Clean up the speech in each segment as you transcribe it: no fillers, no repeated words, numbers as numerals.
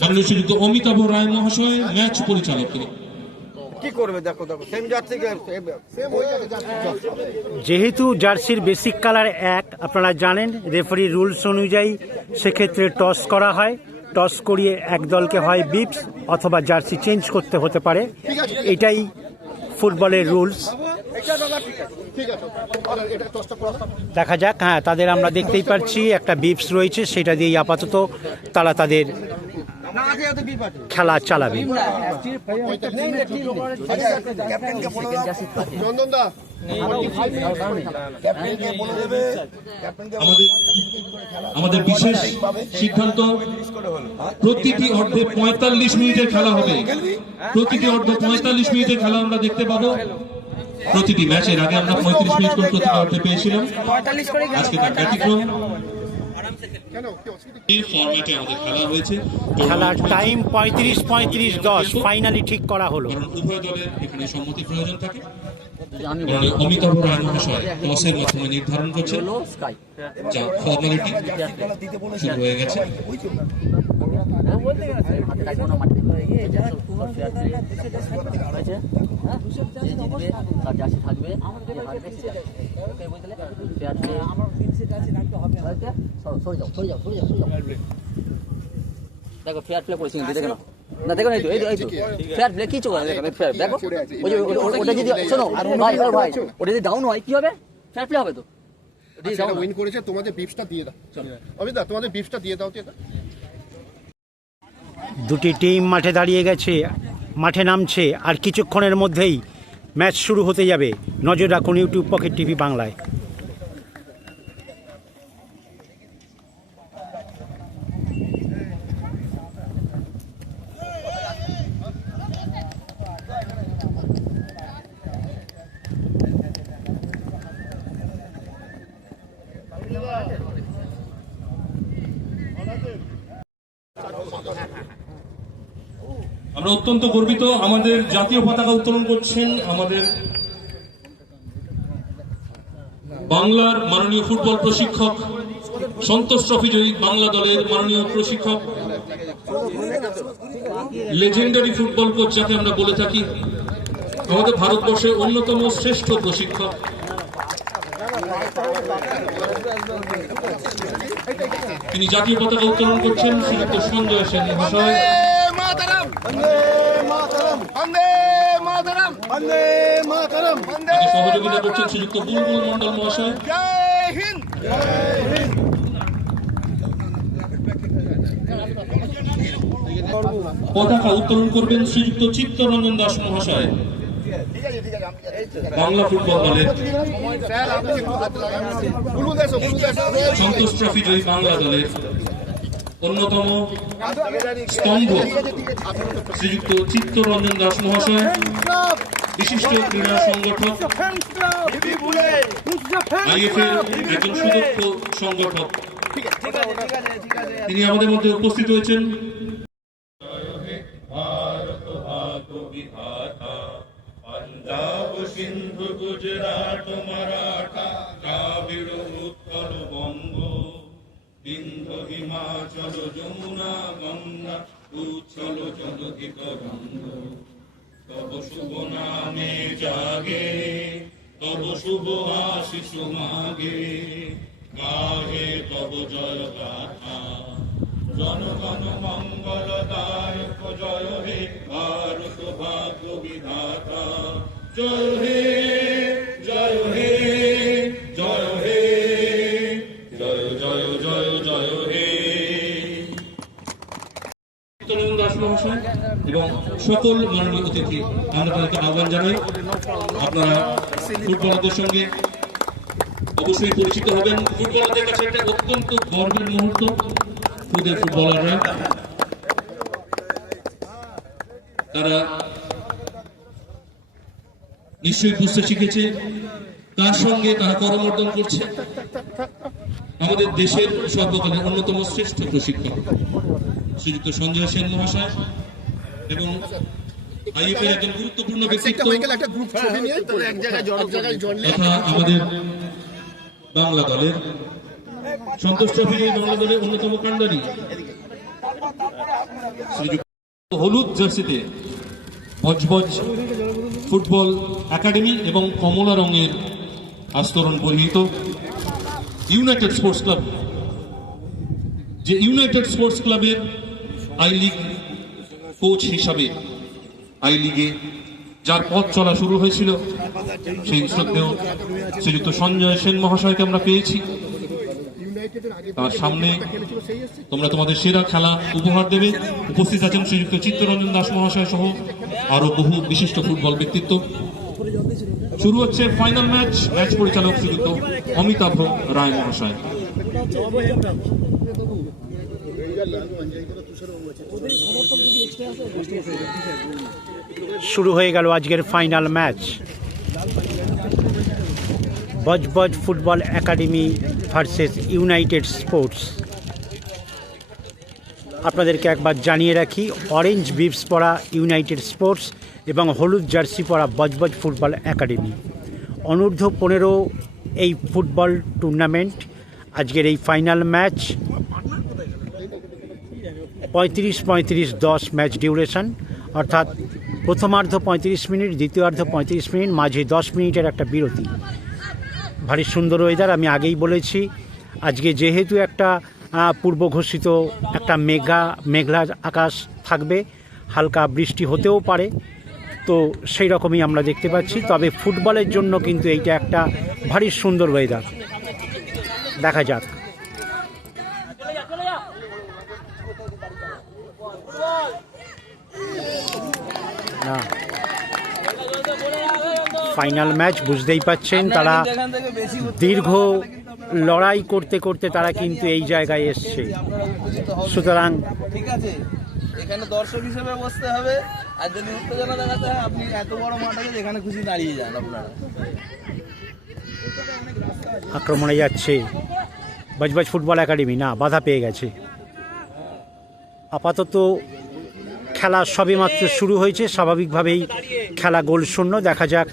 সামনে শ্রীযুক্ত অমিতাভ রায় মহাশয় ম্যাচ পরিচালক। কি করবে দেখো সেম জার্সি যেহেতু জার্সির বেসিক কালার এক, আপনারা জানেন রেফারি রুলস অনুযায়ী সেক্ষেত্রে টস করা হয়। টস করিয়ে এক দলকে হয় বিপস অথবা জার্সি চেঞ্জ করতে হতে পারে, এটাই ফুটবলের রুলস। দেখা যাক। হ্যাঁ, তাদের আমরা দেখতেই পাচ্ছি একটা বিপস রয়েছে, সেটা দিয়েই আপাতত তারা তাদের খেলা চালাবে। আমাদের বিশেষ সিদ্ধান্ত, প্রতিটি অর্ধে 45 মিনিটের খেলা হবে। প্রতিটি অর্ধে 45 মিনিটের খেলা আমরা দেখতে পাবো। প্রতিটি ম্যাচের আগে আমরা 35 মিনিট করে প্রতিটি অর্ধে পেয়েছিলাম, আজকে তার ব্যতিক্রম। এই ফরম্যাটে আমাদের খেলা হয়েছে। খেলার টাইম 35-35-10 ফাইনালি ঠিক করা হলো। উভয় দলের এখানে সম্মতি প্রয়োজন থাকে। অমিতাভ রায় মহাশয় টসের মাধ্যমে নির্ধারণ করছেন, যা ফর্মালিটি শুরু হয়ে গেছে। দেখো ফেয়ার প্লে করেছি, দেখো না, দেখো না, এই তো ফেয়ার প্লে কি চলে, দেখো ওই যে ওটা যদি শোনো ভাই ওটা যদি ডাউন হয় কি হবে? ফেয়ার প্লে হবে তো। উইন করেছে, তোমাদের বিপসটা দিয়ে দাও। অমিতা, তোমাদের বিপসটা দিয়ে দাও। দুটি টিম মাঠে দাঁড়িয়ে গেছে, মাঠে নামছে, আর কিছুক্ষণের মধ্যেই ম্যাচ শুরু হতে যাবে। নজর রাখুন ইউটিউব পকেট টিভি বাংলায়। আমরা অত্যন্ত গর্বিত, আমাদের জাতীয় পতাকা উত্তোলন করছেন আমাদের বাংলার মাননীয় ফুটবল প্রশিক্ষক, সন্তোষ ট্রফি জয়ী বাংলা দলের মাননীয় প্রশিক্ষক, লেজেন্ডারি ফুটবল কোচ যাকে আমরা বলে থাকি, আমাদের ভারতবর্ষের অন্যতম শ্রেষ্ঠ প্রশিক্ষক। তিনি জাতীয় পতাকা উত্তোলন করছেন শ্রীযুক্ত সঞ্জয় সেন মহাশয়। সহযোগিতা করছেন শ্রীযুক্ত বুলবুল মন্ডল মহাশয়। পতাকা উত্তোলন করবেন শ্রীযুক্ত চিত্তরঞ্জন দাস মহাশয়, বাংলা ফুটবল দলের সন্তোষ ট্রফি জয়ী বাংলা দলের অন্যতম স্তম্ভ শ্রীযুক্ত চিত্তরঞ্জন দাস মহাশয়, বিশিষ্ট ক্রীড়া সংগঠক, আইএফএর একজন সুদক্ষ সংগঠক, তিনি আমাদের মধ্যে উপস্থিত হয়েছেন। পাঞ্জাব, সিন্ধু, গুজরাট, মারাঠা, দ্রাবিড়, উৎকল, বঙ্গ, বিন্ধ্য, হিমাচল, যমুনা, গঙ্গা, উচ্ছল, জলধি তরঙ্গ। তব শুভ নামে জাগে, তব শুভ আশিস মাগে, গাহে তব জয় গাথা। জনগণ মঙ্গলদায়ক জয় হে ভারত ভাগ্য বিধাতা। জয় হে, জয় হে, জয় হে, জয় জয় জয় জয় হে। চিত্তরঞ্জন দাস মহাশয় এবং সকল মাননীয় অতিথি, আমরা তাদেরকে আহ্বান জানাই। আপনারা ফুটবলারদের সঙ্গে অবশ্যই পরিচিত হবেন। ফুটবলারদের কাছে একটা অত্যন্ত গর্বের মুহূর্ত। খুদের ফুটবলাররা তারা নিশ্চয়ই বুঝতে শিখেছে তার সঙ্গে তারা করমর্দন করছে আমাদের দেশের সর্বকালের অন্যতম শ্রেষ্ঠ প্রশিক্ষক শ্রীযুক্ত সঞ্জয় সেন মহাশয় এবং আইএফএর একজন গুরুত্বপূর্ণ ব্যক্তিত্ব তথা আমাদের বাংলা দলের সন্তোষ ট্রফি জয়ী বাংলা দলের অন্যতম কাণ্ডারি হলুদ জার্সিতে বজবজ ফুটবল একাডেমি এবং কমলা রঙের আস্তরণ পরিহিত ইউনাইটেড স্পোর্টস ক্লাব, যে ইউনাইটেড স্পোর্টস ক্লাবের আই লিগ কোচ হিসাবে আই লিগে যার পথ চলা শুরু হয়েছিল, সেই শ্রদ্ধেয় শ্রীযুক্ত সঞ্জয় সেন মহাশয়কে আমরা পেয়েছি। তার সামনে তোমরা তোমাদের সেরা খেলা উপহার দেবে। উপস্থিত আছেন শ্রীযুক্ত চিত্তরঞ্জন দাস মহাশয় সহ আরো বহু বিশিষ্ট ফুটবল ব্যক্তিত্ব। শুরু হচ্ছে ফাইনাল ম্যাচ। ম্যাচ পরিচালক শ্রীযুক্ত অমিতাভ রায় মহাশয়। শুরু হয়ে গেল আজকের final match, Budge Budge football academy versus United sports. আপনাদেরকে একবার জানিয়ে রাখি, অরেঞ্জ বিপস পরা ইউনাইটেড স্পোর্টস এবং হলুদ জার্সি পরা বজবজ ফুটবল একাডেমি। অনূর্ধ্ব 15 এই ফুটবল টুর্নামেন্ট, আজকের এই ফাইনাল ম্যাচ 35-10 ম্যাচ ডিউরেশন, অর্থাৎ প্রথমার্ধ 35 মিনিট, দ্বিতীয়ার্ধ 35 মিনিট, মাঝে 10 মিনিটের একটা বিরতি। ভারী সুন্দর ওয়েদার, আমি আগেই বলেছি। আজকে যেহেতু একটা পূর্ব ঘোষিত একটা মেঘলা আকাশ থাকবে, হালকা বৃষ্টি হতেও পারে, তো সেই রকমই আমরা দেখতে পাচ্ছি। তবে ফুটবলের জন্য কিন্তু এইটা একটা ভারী সুন্দর ওয়েদার। দেখা যাক। না, ফাইনাল ম্যাচ বুঝতেই পাচ্ছেন, তারা দীর্ঘ লড়াই করতে করতে তারা কিন্তু এই জায়গায় এসছে। সুতরাং ঠিক আছে, এখানে দর্শক হিসেবে বসতে হবে, আর যদি উত্তেজনা দেখাতে হয় আপনি এত বড় মাঠ আছে, যেখানে খুশি দাঁড়িয়ে যান আপনারা। আক্রমণে যাচ্ছে বজবজ ফুটবল একাডেমি, না, বাধা পেয়ে গেছে। আপাতত খেলা সবেমাত্র শুরু হয়েছে, স্বাভাবিকভাবেই খেলা গোলশূন্য। দেখা যাক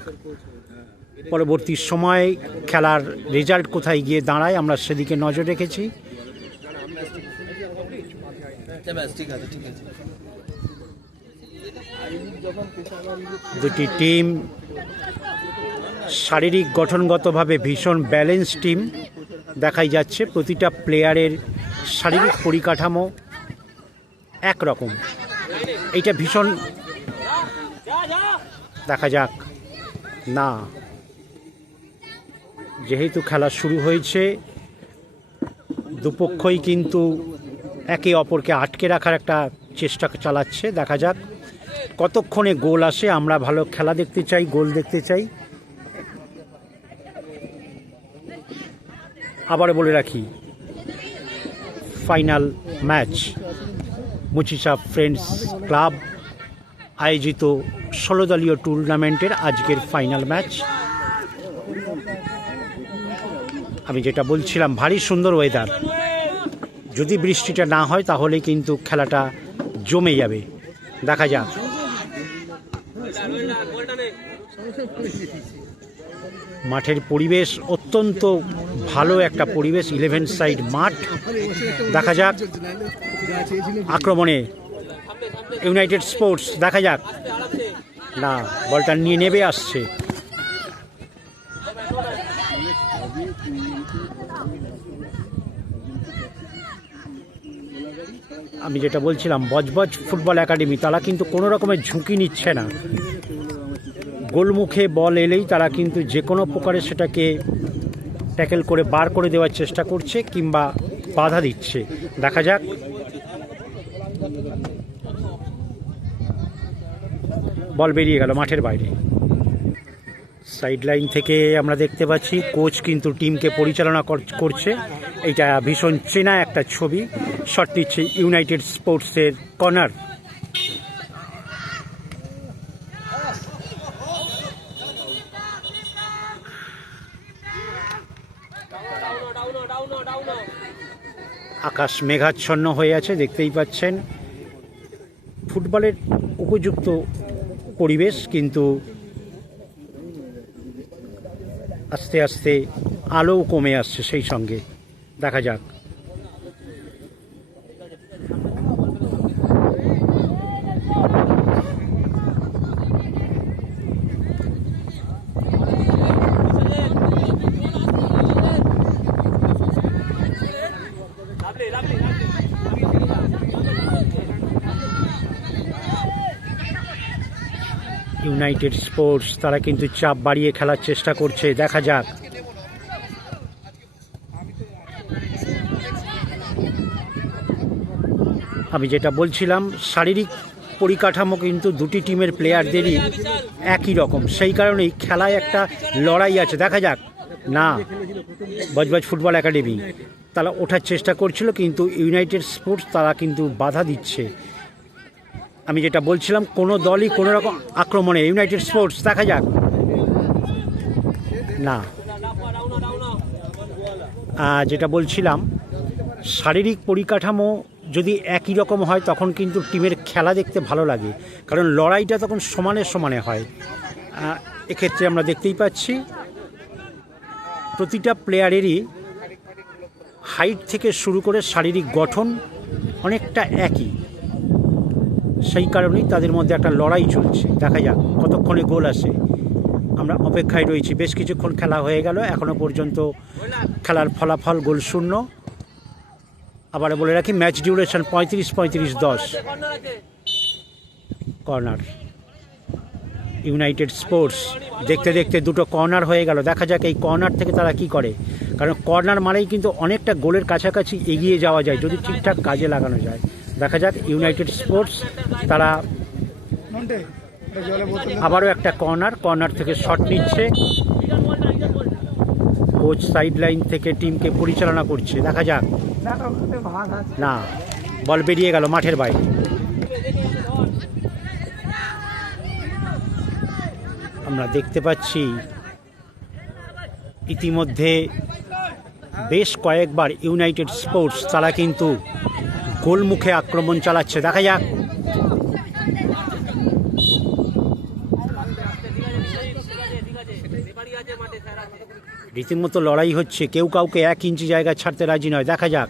পরবর্তী সময়ে খেলার রেজাল্ট কোথায় গিয়ে দাঁড়ায়, আমরা সেদিকে নজর রেখেছি। ঠিক আছে, ঠিক আছে। দুটি টিম শারীরিক গঠনগতভাবে ভীষণ ব্যালেন্স টিম দেখাই যাচ্ছে। প্রতিটা প্লেয়ারের শারীরিক পরিকাঠামো একরকম, এইটা ভীষণ। দেখা যাক। না, যেহেতু খেলা শুরু হয়েছে, দুপক্ষই কিন্তু একে অপরকে আটকে রাখার একটা চেষ্টা চালাচ্ছে। দেখা যাক কতক্ষণে গোল আসে। আমরা ভালো খেলা দেখতে চাই, গোল দেখতে চাই। আবার বলে রাখি, final match Muchisha friends club আয়োজিত 16 দলীয় টুর্নামেন্টের আজকের ফাইনাল ম্যাচ। আমি যেটা বলছিলাম, ভারী সুন্দর ওয়েদার। যদি বৃষ্টিটা না হয় তাহলে কিন্তু খেলাটা জমে যাবে। দেখা যাক। মাঠের পরিবেশ অত্যন্ত ভালো একটা পরিবেশ, 11 সাইড মাঠ। দেখা যাক আক্রমণে ইউনাইটেড স্পোর্টস। দেখা যাক। না, বলটা নিয়ে নেবে আসছে। আমি যেটা বলছিলাম, বজবজ ফুটবল একাডেমি তারা কিন্তু কোনো রকমের ঝুঁকি নিচ্ছে না। গোলমুখে বল এলেই তারা কিন্তু যে কোনো প্রকারে সেটাকে ট্যাকেল করে বার করে দেওয়ার চেষ্টা করছে কিংবা বাধা দিচ্ছে। দেখা যাক। বল বেরিয়ে গেল মাঠের বাইরে। সাইড লাইন থেকে আমরা দেখতে পাচ্ছি কোচ কিন্তু টিমকে পরিচালনা করছে। এইটা ভীষণ চেনা একটা ছবি। শট নিচ্ছে ইউনাইটেড স্পোর্টসের কর্নার। আকাশ মেঘাচ্ছন্ন হয়ে আছে, দেখতেই পাচ্ছেন। ফুটবলের উপযুক্ত পরিবেশ, কিন্তু আস্তে আস্তে আলোও কমে আসছে সেই সঙ্গে। দেখা যাক। ইউনাইটেড স্পোর্টস তারা কিন্তু চাপ বাড়িয়ে খেলার চেষ্টা করছে, দেখা যাক। আমি যেটা বলছিলাম, শারীরিক পরিকাঠামো কিন্তু দুটি টিমের প্লেয়ারদেরই একই রকম, সেই কারণেই খেলায় একটা লড়াই আছে। দেখা যাক। না, বজবজ ফুটবল একাডেমি তারা ওঠার চেষ্টা করছিল, কিন্তু ইউনাইটেড স্পোর্টস তারা কিন্তু বাধা দিচ্ছে। আমি যেটা বলছিলাম, কোনো দলই কোনো রকম আক্রমণে, ইউনাইটেড স্পোর্টস দেখা যাক। না, যেটা বলছিলাম, শারীরিক পরিকাঠামো যদি একই রকম হয় তখন কিন্তু টিমের খেলা দেখতে ভালো লাগে, কারণ লড়াইটা তখন সমানে সমানে হয়। এক্ষেত্রে আমরা দেখতেই পাচ্ছি প্রতিটা প্লেয়ারেরই হাইট থেকে শুরু করে শারীরিক গঠন অনেকটা একই, সেই কারণেই তাদের মধ্যে একটা লড়াই চলছে। দেখা যাক কতক্ষণে গোল আসে, আমরা অপেক্ষায় রয়েছি। বেশ কিছুক্ষণ খেলা হয়ে গেল, এখনও পর্যন্ত খেলার ফলাফল গোল শূন্য। আবার বলে রাখি, match duration 35-10। Corner United sports, দেখতে দেখতে দুটো কর্নার হয়ে গেল। দেখা যাক এই কর্নার থেকে তারা কি করে, কারণ কর্নার মানেই কিন্তু অনেকটা গোলের কাছাকাছি এগিয়ে যাওয়া যায় যদি ঠিকঠাক কাজে লাগানো যায়। দেখা যাক ইউনাইটেড স্পোর্টস তারা আবারও একটা কর্নার থেকে শট নিচ্ছে। কোচ সাইড লাইন থেকে টিমকে পরিচালনা করছে, দেখা যাক। না, বল বেরিয়ে গেল মাঠের বাইরে। আমরা দেখতে পাচ্ছি ইতিমধ্যে বেশ কয়েকবার ইউনাইটেড স্পোর্টস তারা কিন্তু গোলমুখে আক্রমণ চালাচ্ছে। দেখা যাক। রীতিমতো লড়াই হচ্ছে, কেউ কাউকে 1 ইঞ্চি জায়গা ছাড়তে রাজি নয়। দেখা যাক,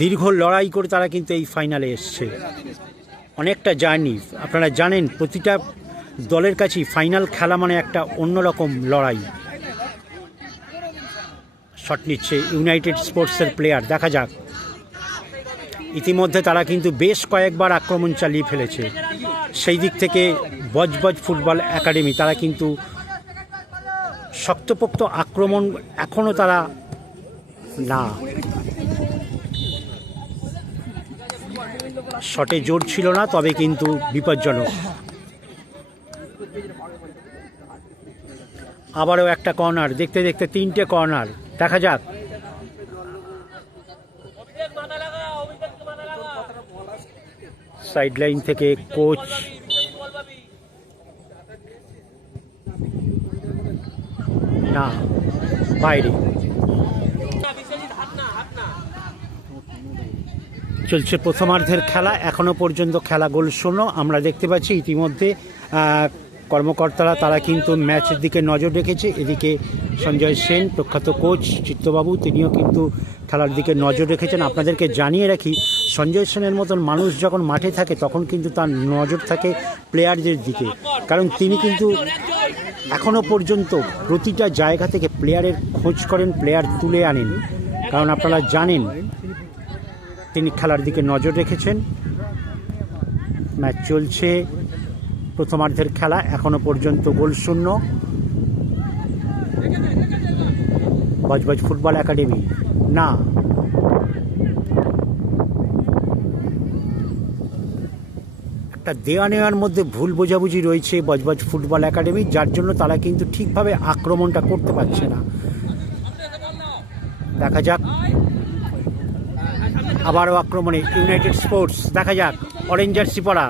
দীর্ঘ লড়াই করে তারা কিন্তু এই ফাইনালে এসছে। অনেকটা জার্নি, আপনারা জানেন প্রতিটা দলের কাছেই ফাইনাল খেলা মানে একটা অন্যরকম লড়াই। শট নিচ্ছে ইউনাইটেড স্পোর্টসের প্লেয়ার, দেখা যাক। ইতিমধ্যে তারা কিন্তু বেশ কয়েকবার আক্রমণ চালিয়ে ফেলেছে। সেই দিক থেকে বজবজ ফুটবল একাডেমি তারা কিন্তু শক্তপোক্ত আক্রমণ এখনও তারা না, শটে জোর ছিল না, তবে কিন্তু বিপজ্জনক। আবারও একটা কর্নার, দেখতে দেখতে 3টে কর্নার। দেখা যাক। সাইড লাইন থেকে কোচ না, বাইরে চলছে প্রথমার্ধের খেলা। এখনো পর্যন্ত খেলা গোল শূন্য। আমরা দেখতে পাচ্ছি ইতিমধ্যে কর্মকর্তারা তারা কিন্তু ম্যাচের দিকে নজর রেখেছে। এদিকে সঞ্জয় সেন, প্রখ্যাত কোচ চিত্তবাবু, তিনিও কিন্তু খেলার দিকে নজর রেখেছেন। আপনাদেরকে জানিয়ে রাখি, সঞ্জয় সেনের মতন মানুষ যখন মাঠে থাকে তখন কিন্তু তার নজর থাকে প্লেয়ারদের দিকে, কারণ তিনি কিন্তু এখনও পর্যন্ত প্রতিটা জায়গা থেকে প্লেয়ারের খোঁজ করেন, প্লেয়ার তুলে আনেন, কারণ আপনারা জানেন তিনি খেলার দিকে নজর রেখেছেন। ম্যাচ চলছে, প্রথমার্ধের খেলা, এখনো পর্যন্ত গোল শূন্য। বজবজ ফুটবল একাডেমি না, একটা দেওয়া নেওয়ার মধ্যে ভুল বোঝাবুঝি রয়েছে বজবজ ফুটবল একাডেমি, যার জন্য তারা কিন্তু ঠিকভাবে আক্রমণটা করতে পারছে না। দেখা যাক, আবারও আক্রমণে ইউনাইটেড স্পোর্টস। দেখা যাক, অরেঞ্জ জার্সি পরা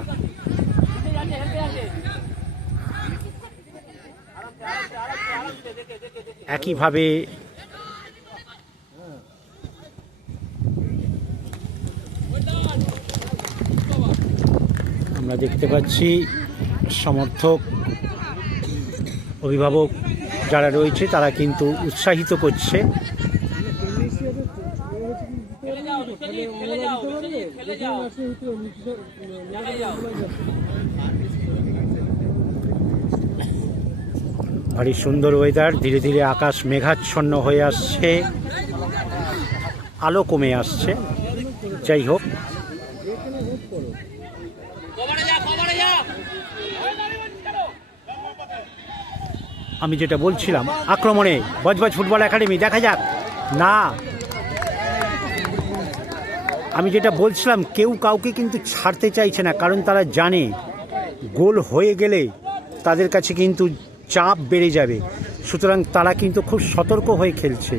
একইভাবে আমরা দেখতে পাচ্ছি সমর্থক, অভিভাবক যারা রয়েছে তারা কিন্তু উৎসাহিত করছে। ভারী সুন্দর ওয়েদার, ধীরে ধীরে আকাশ মেঘাচ্ছন্ন হয়ে আসছে, আলো কমে আসছে। যাই হোক, আমি যেটা বলছিলাম, আক্রমণে বজবজ ফুটবল একাডেমি, দেখা যাক। না, আমি যেটা বলছিলাম, কেউ কাউকে কিন্তু ছাড়তে চাইছে না, কারণ তারা জানে গোল হয়ে গেলে তাদের কাছে কিন্তু চাপ বেড়ে যাবে, সুতরাং তারা কিন্তু খুব সতর্ক হয়ে খেলছে।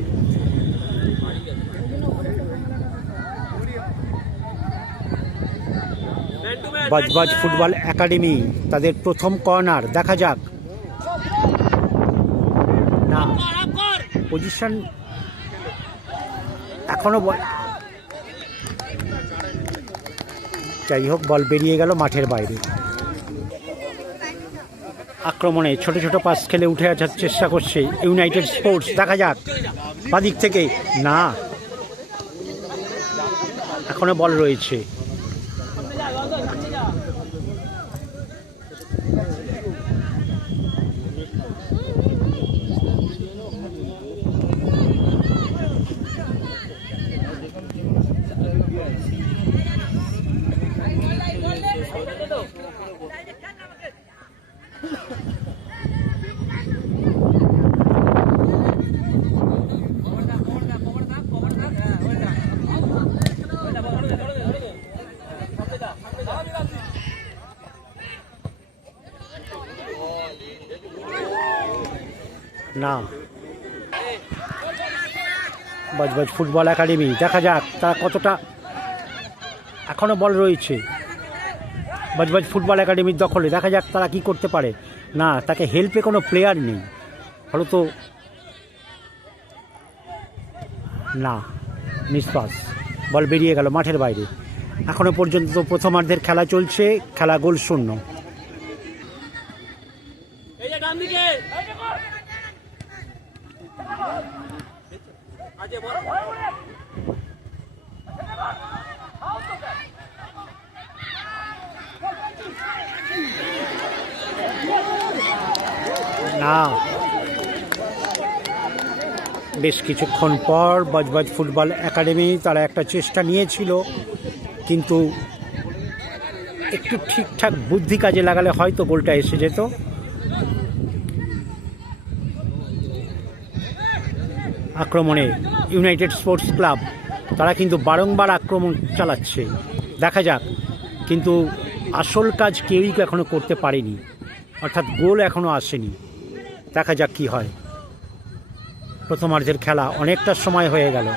বজবজ ফুটবল একাডেমি তাদের প্রথম কর্নার, দেখা যাক। না, পজিশন এখনো, যাই হোক, বল বেরিয়ে গেল মাঠের বাইরে। আক্রমণে ছোট ছোট পাস খেলে উঠে আসার চেষ্টা করছে ইউনাইটেড স্পোর্টস, দেখা যাক বাদিক থেকে। না, এখনো বল রয়েছে। না, বজবজ ফুটবল একাডেমি, দেখা যাক তারা কতটা, এখনো বল রয়েছে বজবজ ফুটবল একাডেমির দখলে, দেখা যাক তারা কি করতে পারে। না, তাকে হেল্পে কোনো প্লেয়ার নেই, ফলত না, মিসপাস, বল বেরিয়ে গেল মাঠের বাইরে। এখনো পর্যন্ত প্রথমার্ধের খেলা চলছে, খেলা গোল শূন্য। না, বেশ কিছুক্ষণ পর বজবজ ফুটবল একাডেমি তারা একটা চেষ্টা নিয়েছিল, কিন্তু একটু ঠিকঠাক বুদ্ধি কাজে লাগালে হয়তো গোলটা এসে যেত। আক্রমণে ইউনাইটেড স্পোর্টস ক্লাব, তারা কিন্তু বারংবার আক্রমণ চালাচ্ছে, দেখা যাক, কিন্তু আসল কাজ কেউই এখনো করতে পারেনি, অর্থাৎ গোল এখনো আসেনি। দেখা যাক কি হয়। প্রথমার্ধের খেলা অনেকটা সময় হয়ে গেল।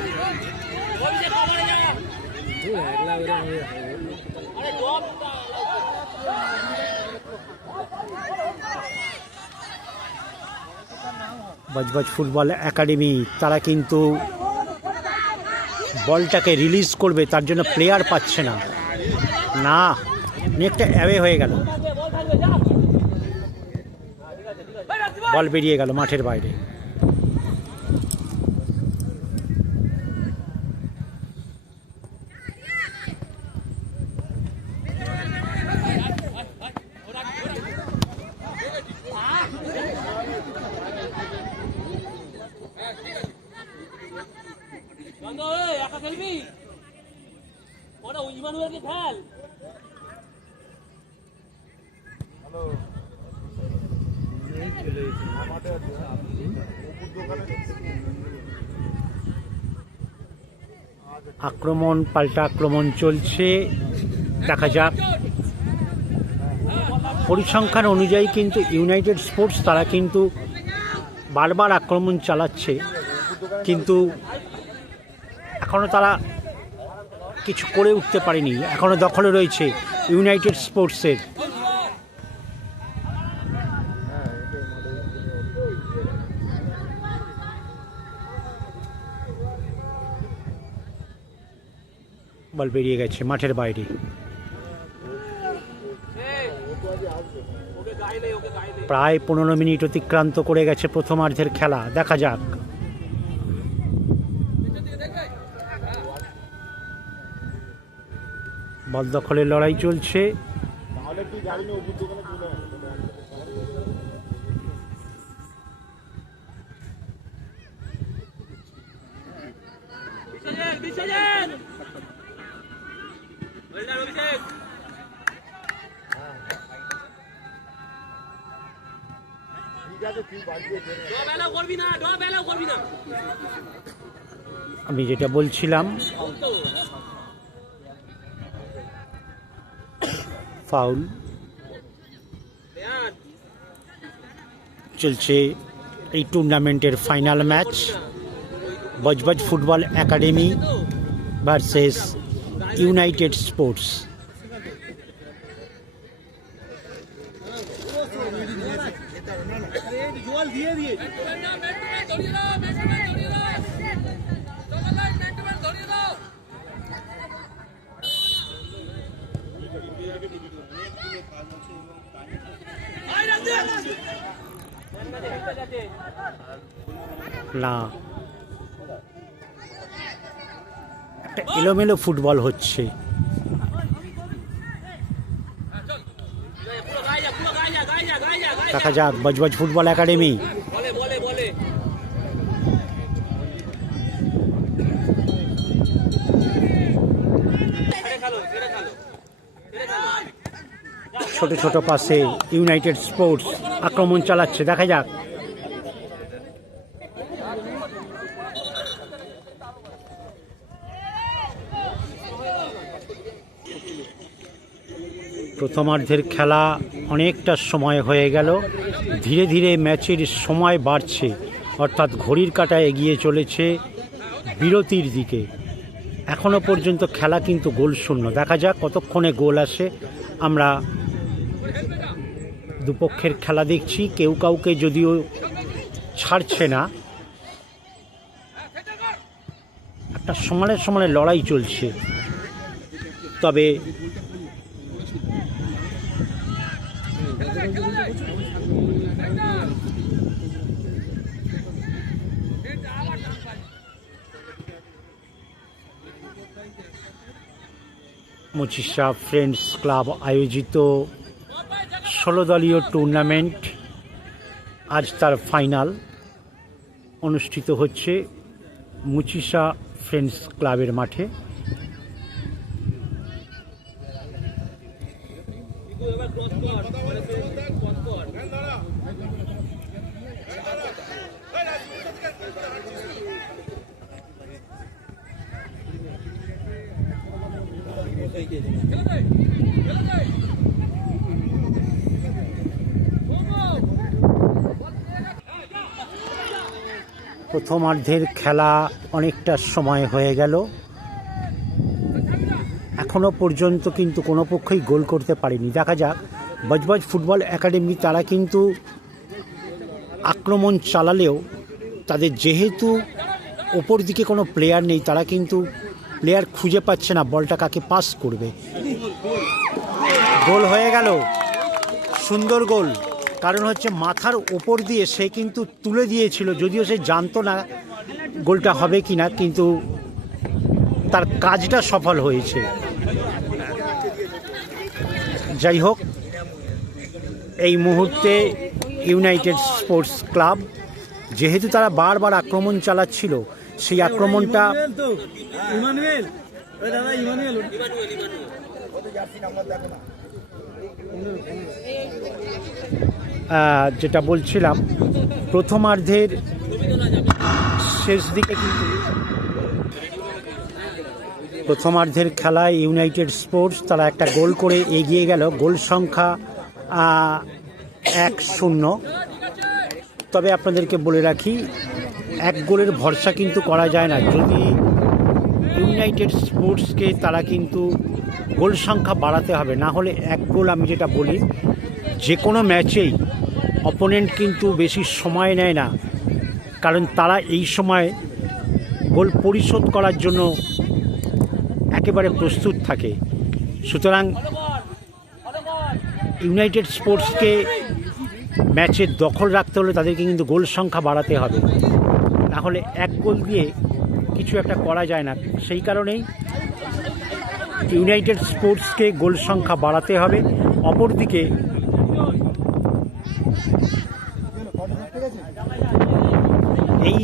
বজবজ ফুটবল একাডেমি তারা কিন্তু বলটাকে রিলিজ করবে, তার জন্য প্লেয়ার পাচ্ছে না। না, নেটটা অ্যাওয়ে হয়ে গেল, বল বেরিয়ে গেল মাঠের বাইরে। আক্রমণ পাল্টা আক্রমণ চলছে, দেখা যাক। পরিসংখ্যান অনুযায়ী কিন্তু ইউনাইটেড স্পোর্টস তারা কিন্তু বারবার আক্রমণ চালাচ্ছে, কিন্তু এখনও তারা কিছু করে উঠতে পারেনি, এখনও দখলে রয়েছে ইউনাইটেড স্পোর্টসের। বল বেরিয়ে গেছে মাঠের বাইরে। প্রায় 15 মিনিট অতিক্রান্ত করে গেছে প্রথমার্ধের খেলা, দেখা যাক। বল দখলের লড়াই চলছে। আমি যেটা বলছিলাম, ফাউল চলছে এই টুর্নামেন্টের final match, Budge Budge football academy versus United sports. না, একটা এলোমেলো ফুটবল হচ্ছে। দেখা যাক বজবজ ফুটবল একাডেমি ছোট ছোট পাশে ইউনাইটেড স্পোর্টস আক্রমণ চালাচ্ছে, দেখা যাক। প্রথমার্ধের খেলা অনেকটা সময় হয়ে গেল, ধীরে ধীরে ম্যাচের সময় বাড়ছে, অর্থাৎ ঘড়ির কাঁটা এগিয়ে চলেছে বিরতির দিকে। এখনো পর্যন্ত খেলা কিন্তু গোল শূন্য। দেখা যাক কতক্ষণে গোল আসে। আমরা দুপক্ষের খেলা দেখছি, কেউ কাউকে যদিও ছাড়ছে না, একটা সমানে সমানে লড়াই চলছে। তবে মুচিশা ফ্রেন্ডস ক্লাব আয়োজিত 16 দলীয় টুর্নামেন্ট আজ তার ফাইনাল অনুষ্ঠিত হচ্ছে মুচিশা ফ্রেন্ডস ক্লাবের মাঠে। প্রথমার্ধের খেলা অনেকটা সময় হয়ে গেল, এখনো পর্যন্ত কিন্তু কোনো পক্ষই গোল করতে পারেনি। দেখা যাক বজবজ ফুটবল একাডেমি তারা কিন্তু আক্রমণ চালালেও তাদের যেহেতু ওপর দিকে কোনো প্লেয়ার নেই, তারা কিন্তু প্লেয়ার খুঁজে পাচ্ছে না বলটা কাকে পাস করবে। গোল হয়ে গেল, সুন্দর গোল। কারণ হচ্ছে মাথার ওপর দিয়ে সে কিন্তু তুলে দিয়েছিল, যদিও সে জানতো না গোলটা হবে কি না, কিন্তু তার কাজটা সফল হয়েছে। যাই হোক, এই মুহূর্তে ইউনাইটেড স্পোর্টস ক্লাব যেহেতু তারা বারবার আক্রমণ চালাচ্ছিল, সেই আক্রমণটা যেটা বলছিলাম, প্রথমার্ধের শেষ দিকে কিন্তু প্রথমার্ধের খেলায় ইউনাইটেড স্পোর্টস তারা একটা গোল করে এগিয়ে গেল, গোল সংখ্যা 1-0। তবে আপনাদেরকে বলে রাখি, এক গোলের ভরসা কিন্তু করা যায় না। যদি ইউনাইটেড স্পোর্টসকে তারা কিন্তু গোল সংখ্যা বাড়াতে হবে, না হলে এক গোল, আমি যেটা বলি যে কোনো ম্যাচেই অপোনেন্ট কিন্তু বেশি সময় নেয় না, কারণ তারা এই সময় গোল পরিশোধ করার জন্য একেবারে প্রস্তুত থাকে। সুতরাং ইউনাইটেড স্পোর্টসকে ম্যাচের দখল রাখতে হলে তাদেরকে কিন্তু গোল সংখ্যা বাড়াতে হবে, না হলে এক গোল দিয়ে কিছু একটা করা যায় না। সেই কারণেই ইউনাইটেড স্পোর্টসকে গোল সংখ্যা বাড়াতে হবে। অপরদিকে এই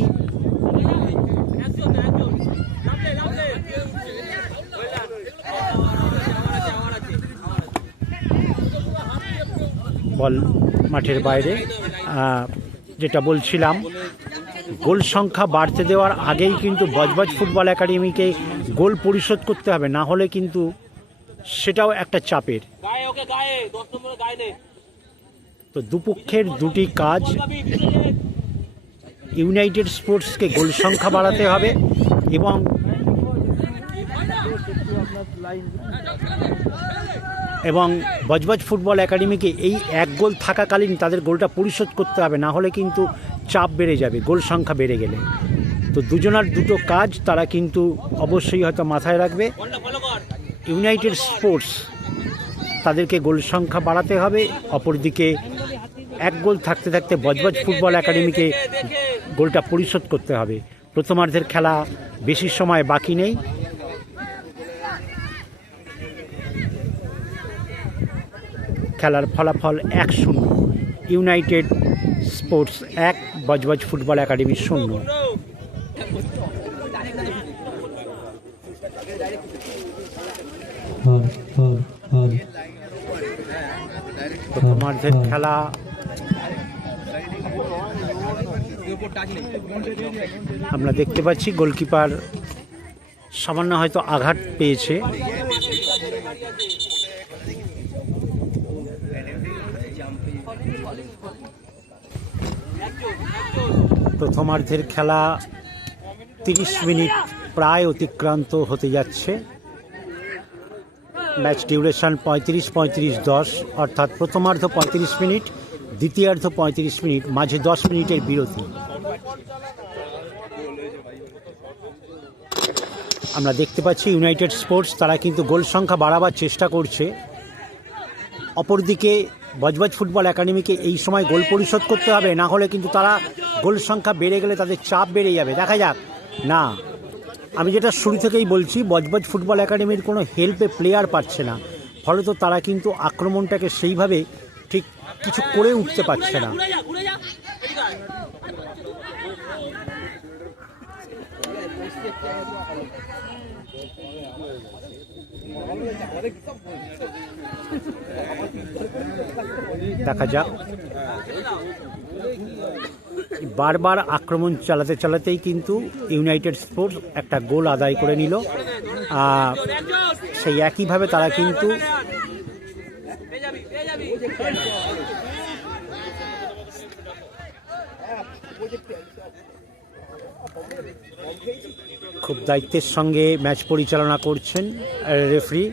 বল মাঠের বাইরে যেটা বলছিলাম, গোল সংখ্যা বাড়তে দেওয়ার আগেই কিন্তু বজবজ ফুটবল একাডেমিকে গোল পরিশোধ করতে হবে, না হলে কিন্তু সেটাও একটা চাপের। তো দুপক্ষের দুটি কাজ, ইউনাইটেড স্পোর্টসকে গোল সংখ্যা বাড়াতে হবে এবং বজবজ ফুটবল একাডেমিকে এই এক গোল থাকাকালীন তাদের গোলটা পরিশোধ করতে হবে, না হলে কিন্তু চাপ বেড়ে যাবে গোল সংখ্যা বেড়ে গেলে। তো দুজনার দুটো কাজ তারা কিন্তু অবশ্যই হয়তো মাথায় রাখবে। ইউনাইটেড স্পোর্টস তাদেরকে গোল সংখ্যা বাড়াতে হবে, অপরদিকে এক গোল থাকতে থাকতে বজবজ ফুটবল একাডেমিকে গোলটা পরিশোধ করতে হবে। প্রথমার্ধের খেলা বেশি সময় বাকি নেই। খেলার ফলাফল 1-0, United sports 1, Budge Budge football academy 0। প্রথমার্ধের খেলা আমরা দেখতে পাচ্ছি গোলকিপার সামান্য হয়তো আঘাত পেয়েছে। প্রথমার্ধের খেলা 30 মিনিট প্রায় অতিক্রান্ত হতে যাচ্ছে। ম্যাচ ডিউরেশন 35-10, অর্থাৎ প্রথমার্ধ 35 মিনিট, দ্বিতীয়ার্ধ 35 মিনিট, মাঝে 10 মিনিটের বিরতি। আমরা দেখতে পাচ্ছি ইউনাইটেড স্পোর্টস তারা কিন্তু গোল সংখ্যা বাড়াবার চেষ্টা করছে, অপরদিকে বজবজ ফুটবল একাডেমিকে এই সময় গোল পরিশোধ করতে হবে, না হলে কিন্তু তারা গোল সংখ্যা বেড়ে গেলে তাদের চাপ বেড়ে যাবে। দেখা যাক। না, আমি যেটা শুরু থেকেই বলছি, বজবজ ফুটবল একাডেমির কোনো হেল্পে প্লেয়ার পাচ্ছে না, ফলে তো তারা কিন্তু আক্রমণটাকে সেইভাবে ঠিক কিছু করে উঠতে পারছে না। দেখা যাক। বারবার আক্রমণ চালাতে চালাতেই কিন্তু ইউনাইটেড স্পোর্টস একটা গোল আদায় করে নিল। সেই একইভাবে তারা কিন্তু খুব দায়িত্বের সঙ্গে ম্যাচ পরিচালনা করছেন রেফারি।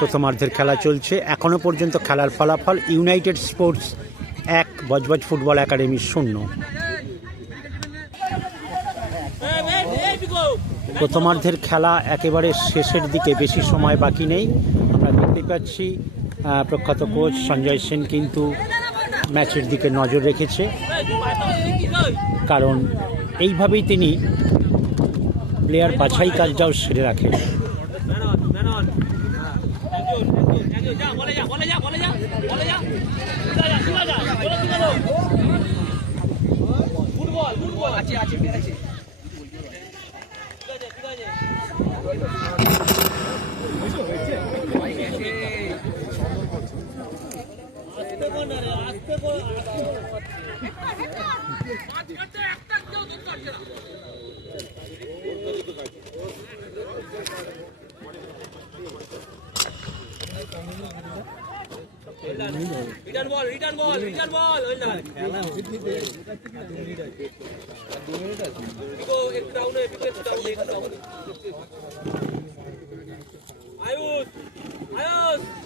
প্রথমার্ধের খেলা চলছে, এখনো পর্যন্ত খেলার ফলাফল United sports 1, Budge Budge football academy 0। প্রথমার্ধের খেলা একেবারে শেষের দিকে, বেশি সময় বাকি নেই। আমরা দেখতে পাচ্ছি প্রখ্যাত কোচ সঞ্জয় সেন কিন্তু ম্যাচের দিকে নজর রেখেছে, কারণ এইভাবেই তিনি প্লেয়ার বাছাই কাজটাও সেরে রাখেন।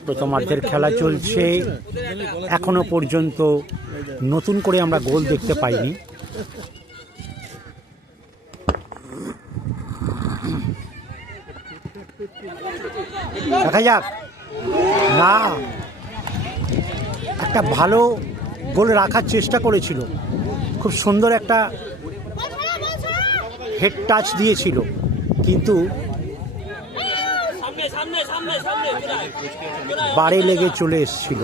প্রথমার্ধের খেলা চলছে, এখনো পর্যন্ত নতুন করে আমরা গোল দেখতে পাইনি। দেখা যাক। না, একটা ভালো গোল রাখার চেষ্টা করেছিল, খুব সুন্দর একটা হেড টাচ দিয়েছিল, কিন্তু বারে লেগে চলে এসেছিল।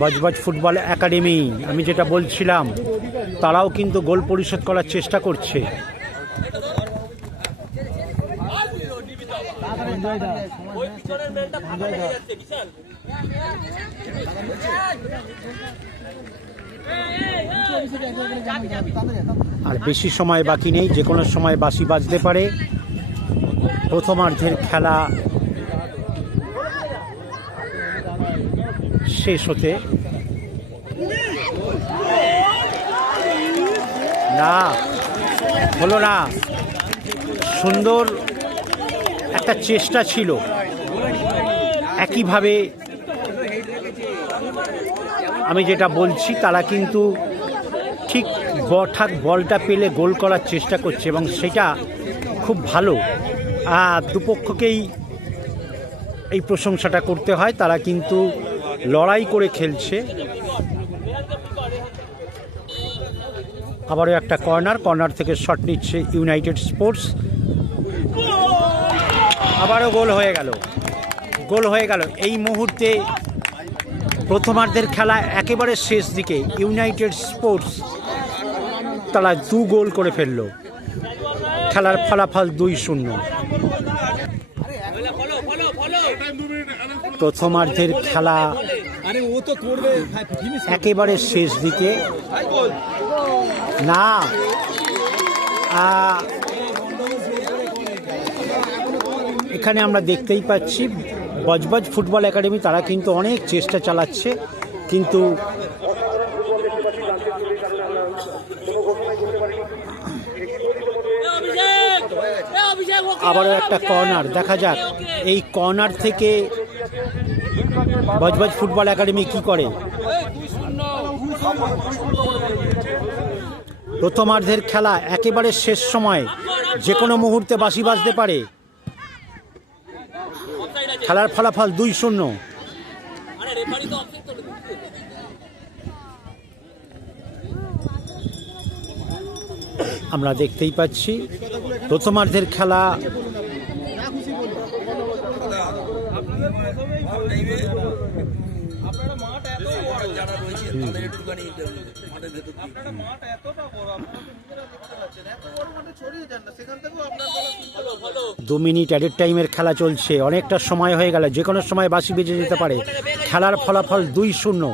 বজবজ ফুটবল একাডেমি, আমি যেটা বলছিলাম, তারাও কিন্তু গোল পরিশোধ করার চেষ্টা করছে। আর বেশি সময় বাকি নেই, যে কোনো সময় বাঁশি বাজতে পারে। প্রথমার্ধের খেলা শেষ হতে না হলো না। সুন্দর একটা চেষ্টা ছিল, একইভাবে আমি যেটা বলছি তারা কিন্তু ঠিক ঠাক বলটা পেলে গোল করার চেষ্টা করছে এবং সেটা খুব ভালো। দুপক্ষকেই এই প্রশংসাটা করতে হয়, তারা কিন্তু লড়াই করে খেলছে। আবারও একটা কর্নার থেকে শট নিচ্ছে ইউনাইটেড স্পোর্টস। আবারও গোল হয়ে গেল। এই মুহূর্তে প্রথমার্ধের খেলা একেবারে শেষ দিকে ইউনাইটেড স্পোর্টস তারা 2 গোল করে ফেলল। খেলার ফলাফল 2-0। প্রথমার্ধের খেলা একেবারে শেষ দিকে না, এখানে আমরা দেখতেই পাচ্ছি বজবজ ফুটবল একাডেমি তারা কিন্তু অনেক চেষ্টা চালাচ্ছে, কিন্তু আবারও একটা কর্নার। দেখা যাক এই কর্নার থেকে বজবজ ফুটবল একাডেমি কি করে। প্রথমার্ধের খেলা একেবারে শেষ সময়, যে কোনো মুহূর্তে বাঁশি বাজতে পারে। খেলার ফলাফল 2-0। আমরা দেখতেই পাচ্ছি প্রথমার্ধের খেলা দু মিনিট অ্যাডেড টাইমের খেলা চলছে, অনেকটা সময় হয়ে গেল, যে কোনো সময় বাঁশি বেজে যেতে পারে। খেলার ফলাফল 2-0।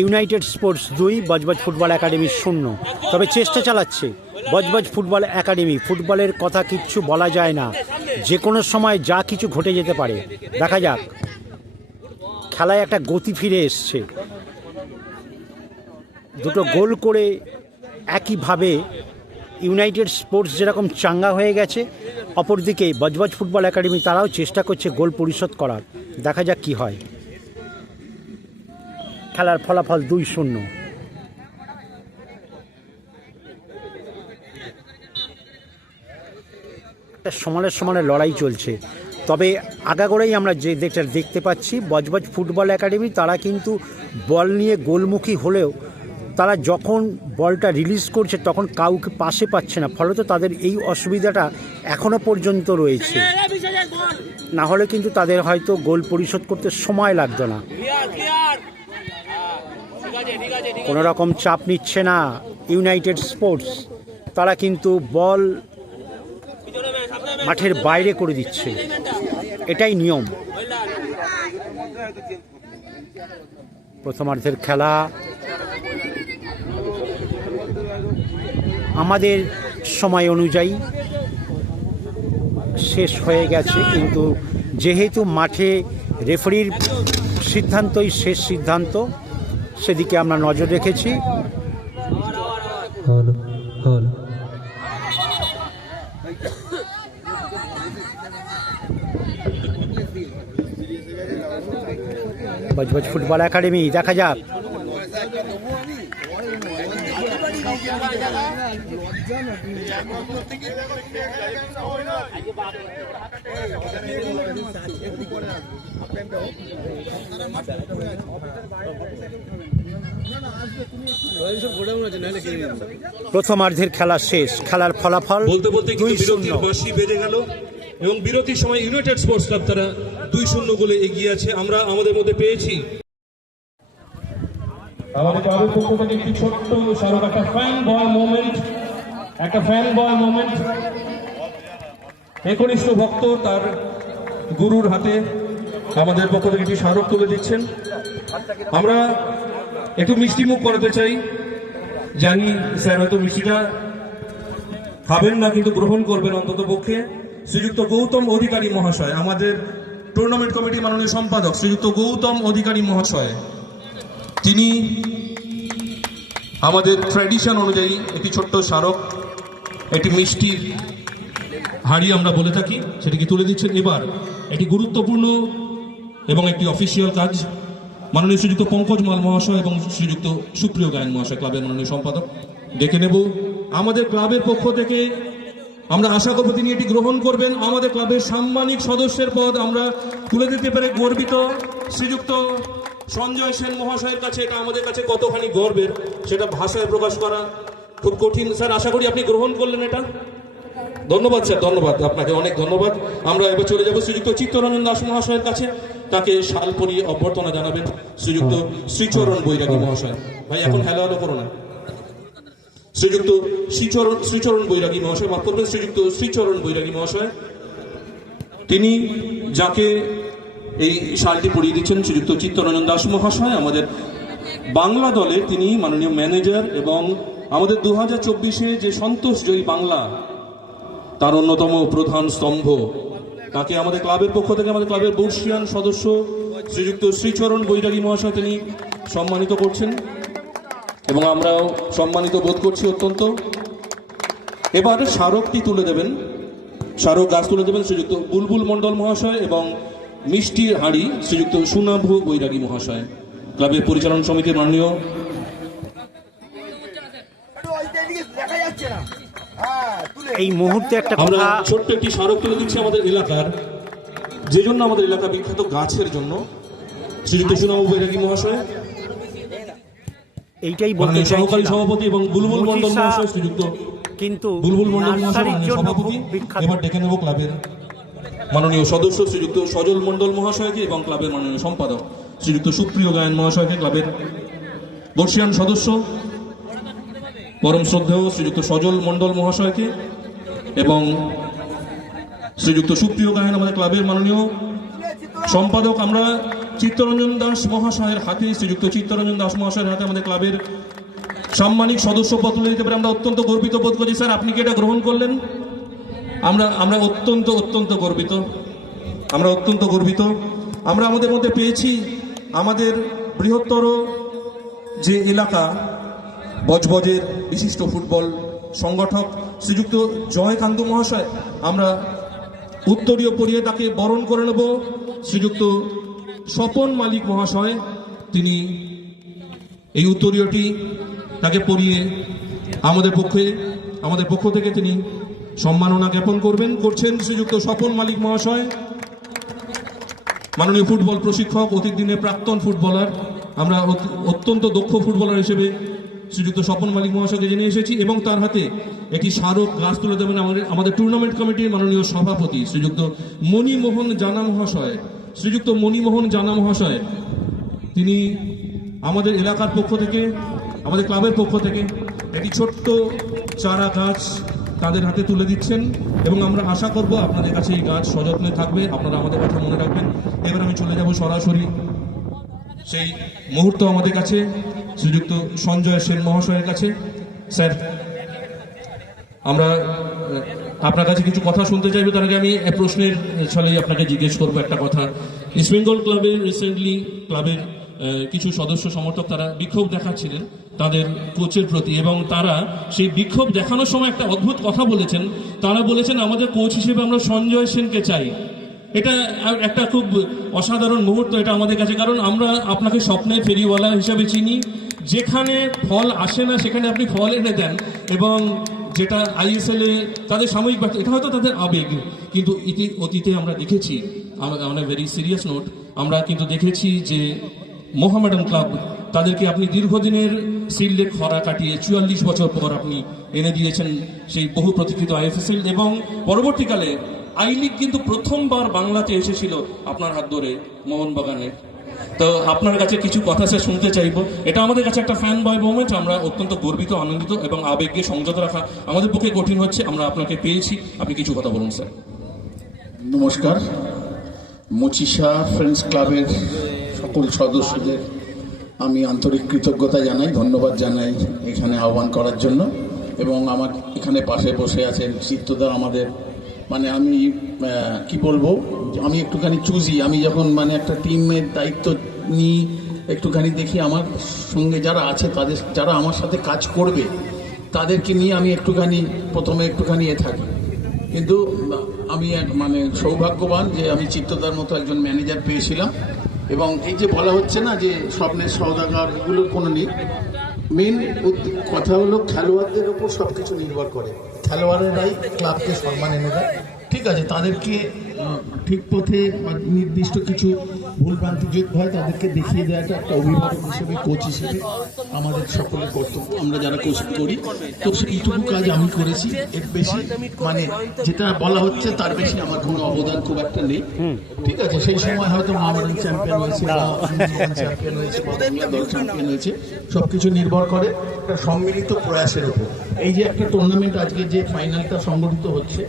United sports 2, Budge Budge football academy 0। তবে চেষ্টা চালাচ্ছে বজবজ ফুটবল একাডেমি। ফুটবলের কথা কিচ্ছু বলা যায় না, যে কোনো সময় যা কিছু ঘটে যেতে পারে। দেখা যাক, খেলায় একটা গতি ফিরে এসছে। দুটো গোল করে একইভাবে ইউনাইটেড স্পোর্টস যেরকম চাঙ্গা হয়ে গেছে, অপরদিকে বজবজ ফুটবল একাডেমি তারাও চেষ্টা করছে গোল পরিশোধ করার। দেখা যাক কি হয়। খেলার ফলাফল 2-0। একটা সমানে লড়াই চলছে, তবে আগাগোড়াই আমরা যে দেখতে পাচ্ছি বজবজ ফুটবল একাডেমি তারা কিন্তু বল নিয়ে গোলমুখী হলেও তারা যখন বলটা রিলিজ করছে তখন কাউকে পাশে পাচ্ছে না, ফলত তাদের এই অসুবিধাটা এখনো পর্যন্ত রয়েছে। না হলে কিন্তু তাদের হয়তো গোল পরিশোধ করতে সময় লাগতো না। কোনো রকম চাপ নিচ্ছে না ইউনাইটেড স্পোর্টস, তারা কিন্তু বল মাঠের বাইরে করে দিচ্ছে, এটাই নিয়ম। প্রথমার্ধের খেলা আমাদের সময় অনুযায়ী শেষ হয়ে গেছে, কিন্তু যেহেতু মাঠে রেফারির সিদ্ধান্তই শেষ সিদ্ধান্ত, সেদিকে আমরা নজর রেখেছি। বজবজ ফুটবল একাডেমি, দেখা যাক। প্রথমার্ধের খেলা শেষ, খেলার ফলাফল বলতে বলতে বিরতির বাঁশি বেজে গেল এবং বিরতির সময় ইউনাইটেড স্পোর্টস ক্লাব তারা 2-0 গোলে এগিয়ে আছে। আমরা আমাদের মধ্যে পেয়েছি আমাদের ক্লাবের পক্ষ থেকে একটি ছোট্ট স্মারক, একটা ফ্যান বয় মোমেন্ট। একনিষ্ঠ ভক্ত তার গুরুর হাতে আমাদের পক্ষ থেকে একটি স্মারক তুলে দিচ্ছেন। আমরা একটু মিষ্টি মুখ করাতে চাই। জানি স্যার হয়তো মিষ্টিটা খাবেন না, কিন্তু গ্রহণ করবেন অন্তত পক্ষে। শ্রীযুক্ত গৌতম অধিকারী মহাশয়, আমাদের টুর্নামেন্ট কমিটির মাননীয় সম্পাদক শ্রীযুক্ত গৌতম অধিকারী মহাশয়, তিনি আমাদের ট্র্যাডিশন অনুযায়ী একটি ছোট্ট স্মারক, একটি মিষ্টির হাড়ি আমরা বলে থাকি, সেটিকে তুলে দিচ্ছেন। এবার একটি গুরুত্বপূর্ণ এবং একটি অফিসিয়াল কাজ মাননীয় শ্রীযুক্ত পঙ্কজ মাল মহাশয় এবং শ্রীযুক্ত সুপ্রিয় গায়ন মহাশয়, ক্লাবের মাননীয় সম্পাদক, ডেকে নেব। আমাদের ক্লাবের পক্ষ থেকে আমরা আশা করব তিনি এটি গ্রহণ করবেন। আমাদের ক্লাবের সাম্মানিক সদস্যের পদ আমরা তুলে দিতে পেরে গর্বিত। শ্রীযুক্ত সঞ্জয় সেন মহাশয়ের কাছে এটা আমাদের কাছে কতখানি গর্বের সেটা ভাষায় প্রকাশ করা খুব কঠিন। স্যার, আশা করি আপনি গ্রহণ করলেন এটা। ধন্যবাদ স্যার, ধন্যবাদ আপনাকে, অনেক ধন্যবাদ। আমরা এবার চলে যাব শ্রীযুক্ত চিত্তরঞ্জন দাস মহাশয়ের কাছে। তাকে শাল পরিয়ে অভ্যর্থনা জানাবেন শ্রীযুক্ত শ্রীচরণ বৈরাগী মহাশয়। ভাই এখন হ্যালো হ্যালো করো না। শ্রীযুক্ত শ্রীচরণ বৈরাগী মহাশয়, মাফ করবেন, শ্রীযুক্ত শ্রীচরণ বৈরাগী মহাশয়, তিনি যাকে এই শালটি পরিয়ে দিচ্ছেন শ্রীযুক্ত চিত্তরঞ্জন দাস মহাশয়, আমাদের বাংলা দলের তিনি মাননীয় ম্যানেজার এবং আমাদের 2024-এ যে সন্তোষজয়ী বাংলা তার অন্যতম প্রধান স্তম্ভ। তাকে আমাদের ক্লাবের পক্ষ থেকে আমাদের ক্লাবের বর্ষিয়ান সদস্য শ্রীযুক্ত শ্রীচরণ বৈরাগী মহাশয় তিনি সম্মানিত করছেন এবং আমরাও সম্মানিত বোধ করছি অত্যন্ত। এবার স্মারকটি তুলে দেবেন, স্মারক গাছ তুলে দেবেন শ্রীযুক্ত বুলবুল মণ্ডল মহাশয় এবং মিষ্টির হাঁড়ি শ্রীযুক্ত সুনাভ বৈরাগী মহাশয়, ক্লাবের পরিচালন সমিতির মাননীয়। এই মুহূর্তে একটা আমরা কথা, ছোট্ট একটি স্মারক তুলে দিচ্ছি আমাদের এলাকার, যে জন্য আমাদের এলাকা বিখ্যাত গাছের জন্য, শ্রীযুক্ত সুনাভ বৈরাগী মহাশয়, এইটাই বলতে মাননীয় সহকারী চাইছিলাম। সভাপতি এবং বুলবুল মণ্ডল মহাশয়, শ্রীযুক্ত কিন্তু বুলবুল মণ্ডল মহাশয় নার্সারির মাননীয় জন্য সভাপতি। খুব বিখ্যাত। এবার ডেকে নেব ক্লাবের মাননীয় সদস্য শ্রীযুক্ত সজল মণ্ডল মহাশয়কে এবং ক্লাবের মাননীয় সম্পাদক শ্রীযুক্ত সুপ্রিয় গায়ন মহাশয়কে, ক্লাবের বর্ষিয়ান সদস্য পরম শ্রদ্ধেয় শ্রীযুক্ত সজল মণ্ডল মহাশয়কে এবং শ্রীযুক্ত সুপ্রিয় গায়ন আমাদের ক্লাবের মাননীয় সম্পাদক। আমরা চিত্তরঞ্জন দাস মহাশয়ের হাতে, শ্রীযুক্ত চিত্তরঞ্জন দাস মহাশয়ের হাতে আমাদের ক্লাবের সাম্মানিক সদস্য পদ তুলে দিতে পারে আমরা অত্যন্ত গর্বিত বোধ করি। স্যার, আপনি কি এটা গ্রহণ করলেন? আমরা অত্যন্ত গর্বিত, আমরা অত্যন্ত গর্বিত। আমরা আমাদের মধ্যে পেয়েছি আমাদের বৃহত্তর যে এলাকা বজবজের বিশিষ্ট ফুটবল সংগঠক শ্রীযুক্ত জয়কান্ত মহাশয়, আমরা উত্তরীয় পরিয়ে তাকে বরণ করে নেব। শ্রীযুক্ত স্বপন মালিক মহাশয়, তিনি এই উত্তরীয়টি তাকে পরিয়ে আমাদের পক্ষ থেকে তিনি সম্মাননা জ্ঞাপন করছেন শ্রীযুক্ত স্বপন মালিক মহাশয়, মাননীয় ফুটবল প্রশিক্ষক, অতীত দিনের প্রাক্তন ফুটবলার। আমরা অত্যন্ত দক্ষ ফুটবলার হিসেবে শ্রীযুক্ত স্বপন মালিক মহাশয়কে জেনে এসেছি এবং তার হাতে একটি স্মারক গাছ তুলে দেবেন আমাদের টুর্নামেন্ট কমিটির মাননীয় সভাপতি শ্রীযুক্ত মণিমোহন জানা মহাশয়। শ্রীযুক্ত মণিমোহন জানা মহাশয়, তিনি আমাদের এলাকার পক্ষ থেকে, আমাদের ক্লাবের পক্ষ থেকে একটি ছোট্ট চারা গাছ তাদের হাতে তুলে দিচ্ছেন এবং আমরা আশা করব আপনাদের কাছে এই গাছ সযত্নে থাকবে, আপনারা আমাদের কথা মনে রাখবেন। এবার আমি চলে যাব সরাসরি সেই মুহূর্ত আমাদের কাছে শ্রীযুক্ত সঞ্জয় সেন মহাশয়ের কাছে। স্যার, আমরা আপনার কাছে কিছু কথা শুনতে চাইবো। তার আগে আমি প্রশ্নের ছলেই আপনাকে জিজ্ঞেস করবো একটা কথা। ইস্ট বেঙ্গল ক্লাবের রিসেন্টলি ক্লাবের কিছু সদস্য সমর্থক তারা বিক্ষোভ দেখাচ্ছিলেন তাদের কোচের প্রতি এবং তারা সেই বিক্ষোভ দেখানোর সময় একটা অদ্ভুত কথা বলেছেন। তারা বলেছেন আমাদের কোচ হিসেবে আমরা সঞ্জয় সেনকে চাই। এটা একটা খুব অসাধারণ মুহূর্ত এটা আমাদের কাছে, কারণ আমরা আপনাকে স্বপ্নের ফেরিওয়ালা হিসাবে চিনি। যেখানে ফল আসে না সেখানে আপনি ফল এনে দেন এবং যেটা ISL এ তাদের সাময়িক ব্যর্থ, এটা হয়তো তাদের আবেগ, কিন্তু অতীতে আমরা দেখেছি, আমরা ভেরি সিরিয়াস নোট, আমরা কিন্তু দেখেছি যে মোহামেডান ক্লাব তাদেরকে আপনি দীর্ঘদিনের সিল্ডের খরা কাটিয়ে 44 বছর পর আপনি এনে দিয়েছেন সেই বহু প্রতীক্ষিত IFSL এবং পরবর্তীকালে আই লিগ কিন্তু প্রথমবার বাংলাতে এসেছিল আপনার হাত ধরে মোহনবাগানের। তো আপনার কাছে কিছু কথা স্যার শুনতে চাইবো। এটা আমাদের কাছে একটা ফ্যান বয় মোমেন্ট, আমরা অত্যন্ত গর্বিত, আনন্দিত এবং আবেগকে সংযত রাখা আমাদের পক্ষে কঠিন হচ্ছে। আমরা আপনাকে পেয়েছি, আপনি কিছু কথা বলুন স্যার। নমস্কার। মুচিশা ফ্রেন্ডস ক্লাবের সকল সদস্যদের আমি আন্তরিক কৃতজ্ঞতা জানাই, ধন্যবাদ জানাই এখানে আহ্বান করার জন্য। এবং আমার এখানে পাশে বসে আছেন চিত্তদা, আমাদের মানে আমি কি বলবো, আমি একটুখানি চুজি, আমি যখন মানে একটা টিমের দায়িত্ব নিই একটুখানি দেখি আমার সঙ্গে যারা আছে তাদের, যারা আমার সাথে কাজ করবে তাদেরকে নিয়ে আমি প্রথমে একটুখানি থাকি। কিন্তু আমি মানে সৌভাগ্যবান যে আমি চিত্তদার মতো একজন ম্যানেজার পেয়েছিলাম। এবং এই যে বলা হচ্ছে না যে স্বপ্নের সওদাগর, এগুলোর কোনো নেই। মেন কথা হলো খেলোয়াড়দের উপর সব কিছু নির্ভর করে, খেলোয়াড়েরাই ক্লাবকে সম্মান এনে দেয়। ঠিক আছে, তাদেরকে ঠিক পথে নির্দিষ্ট কিছু ভুলভ্রান্তি যদি হয় তাদেরকে দেখিয়ে দেওয়াটা একটা অভিভাবক হিসেবে, কোচ হিসেবে আমাদের সকলের কর্তব্য। আমরা যারা কোচিং করি তো সেইটুকু কাজ আমি করেছি, এর বেশি মানে যেটা বলা হচ্ছে তার বেশি আমার কোনো অবদান খুব একটা নেই। ঠিক আছে, সেই সময় হয়তো মহামারণ চ্যাম্পিয়ন হয়েছে বা চ্যাম্পিয়ন হয়েছে বা বাংলা দল চ্যাম্পিয়ন হয়েছে, সবকিছু নির্ভর করে একটা সম্মিলিত প্রয়াসের উপর। এই যে একটা টুর্নামেন্ট আজকে যে ফাইনালটা সংগঠিত হচ্ছে,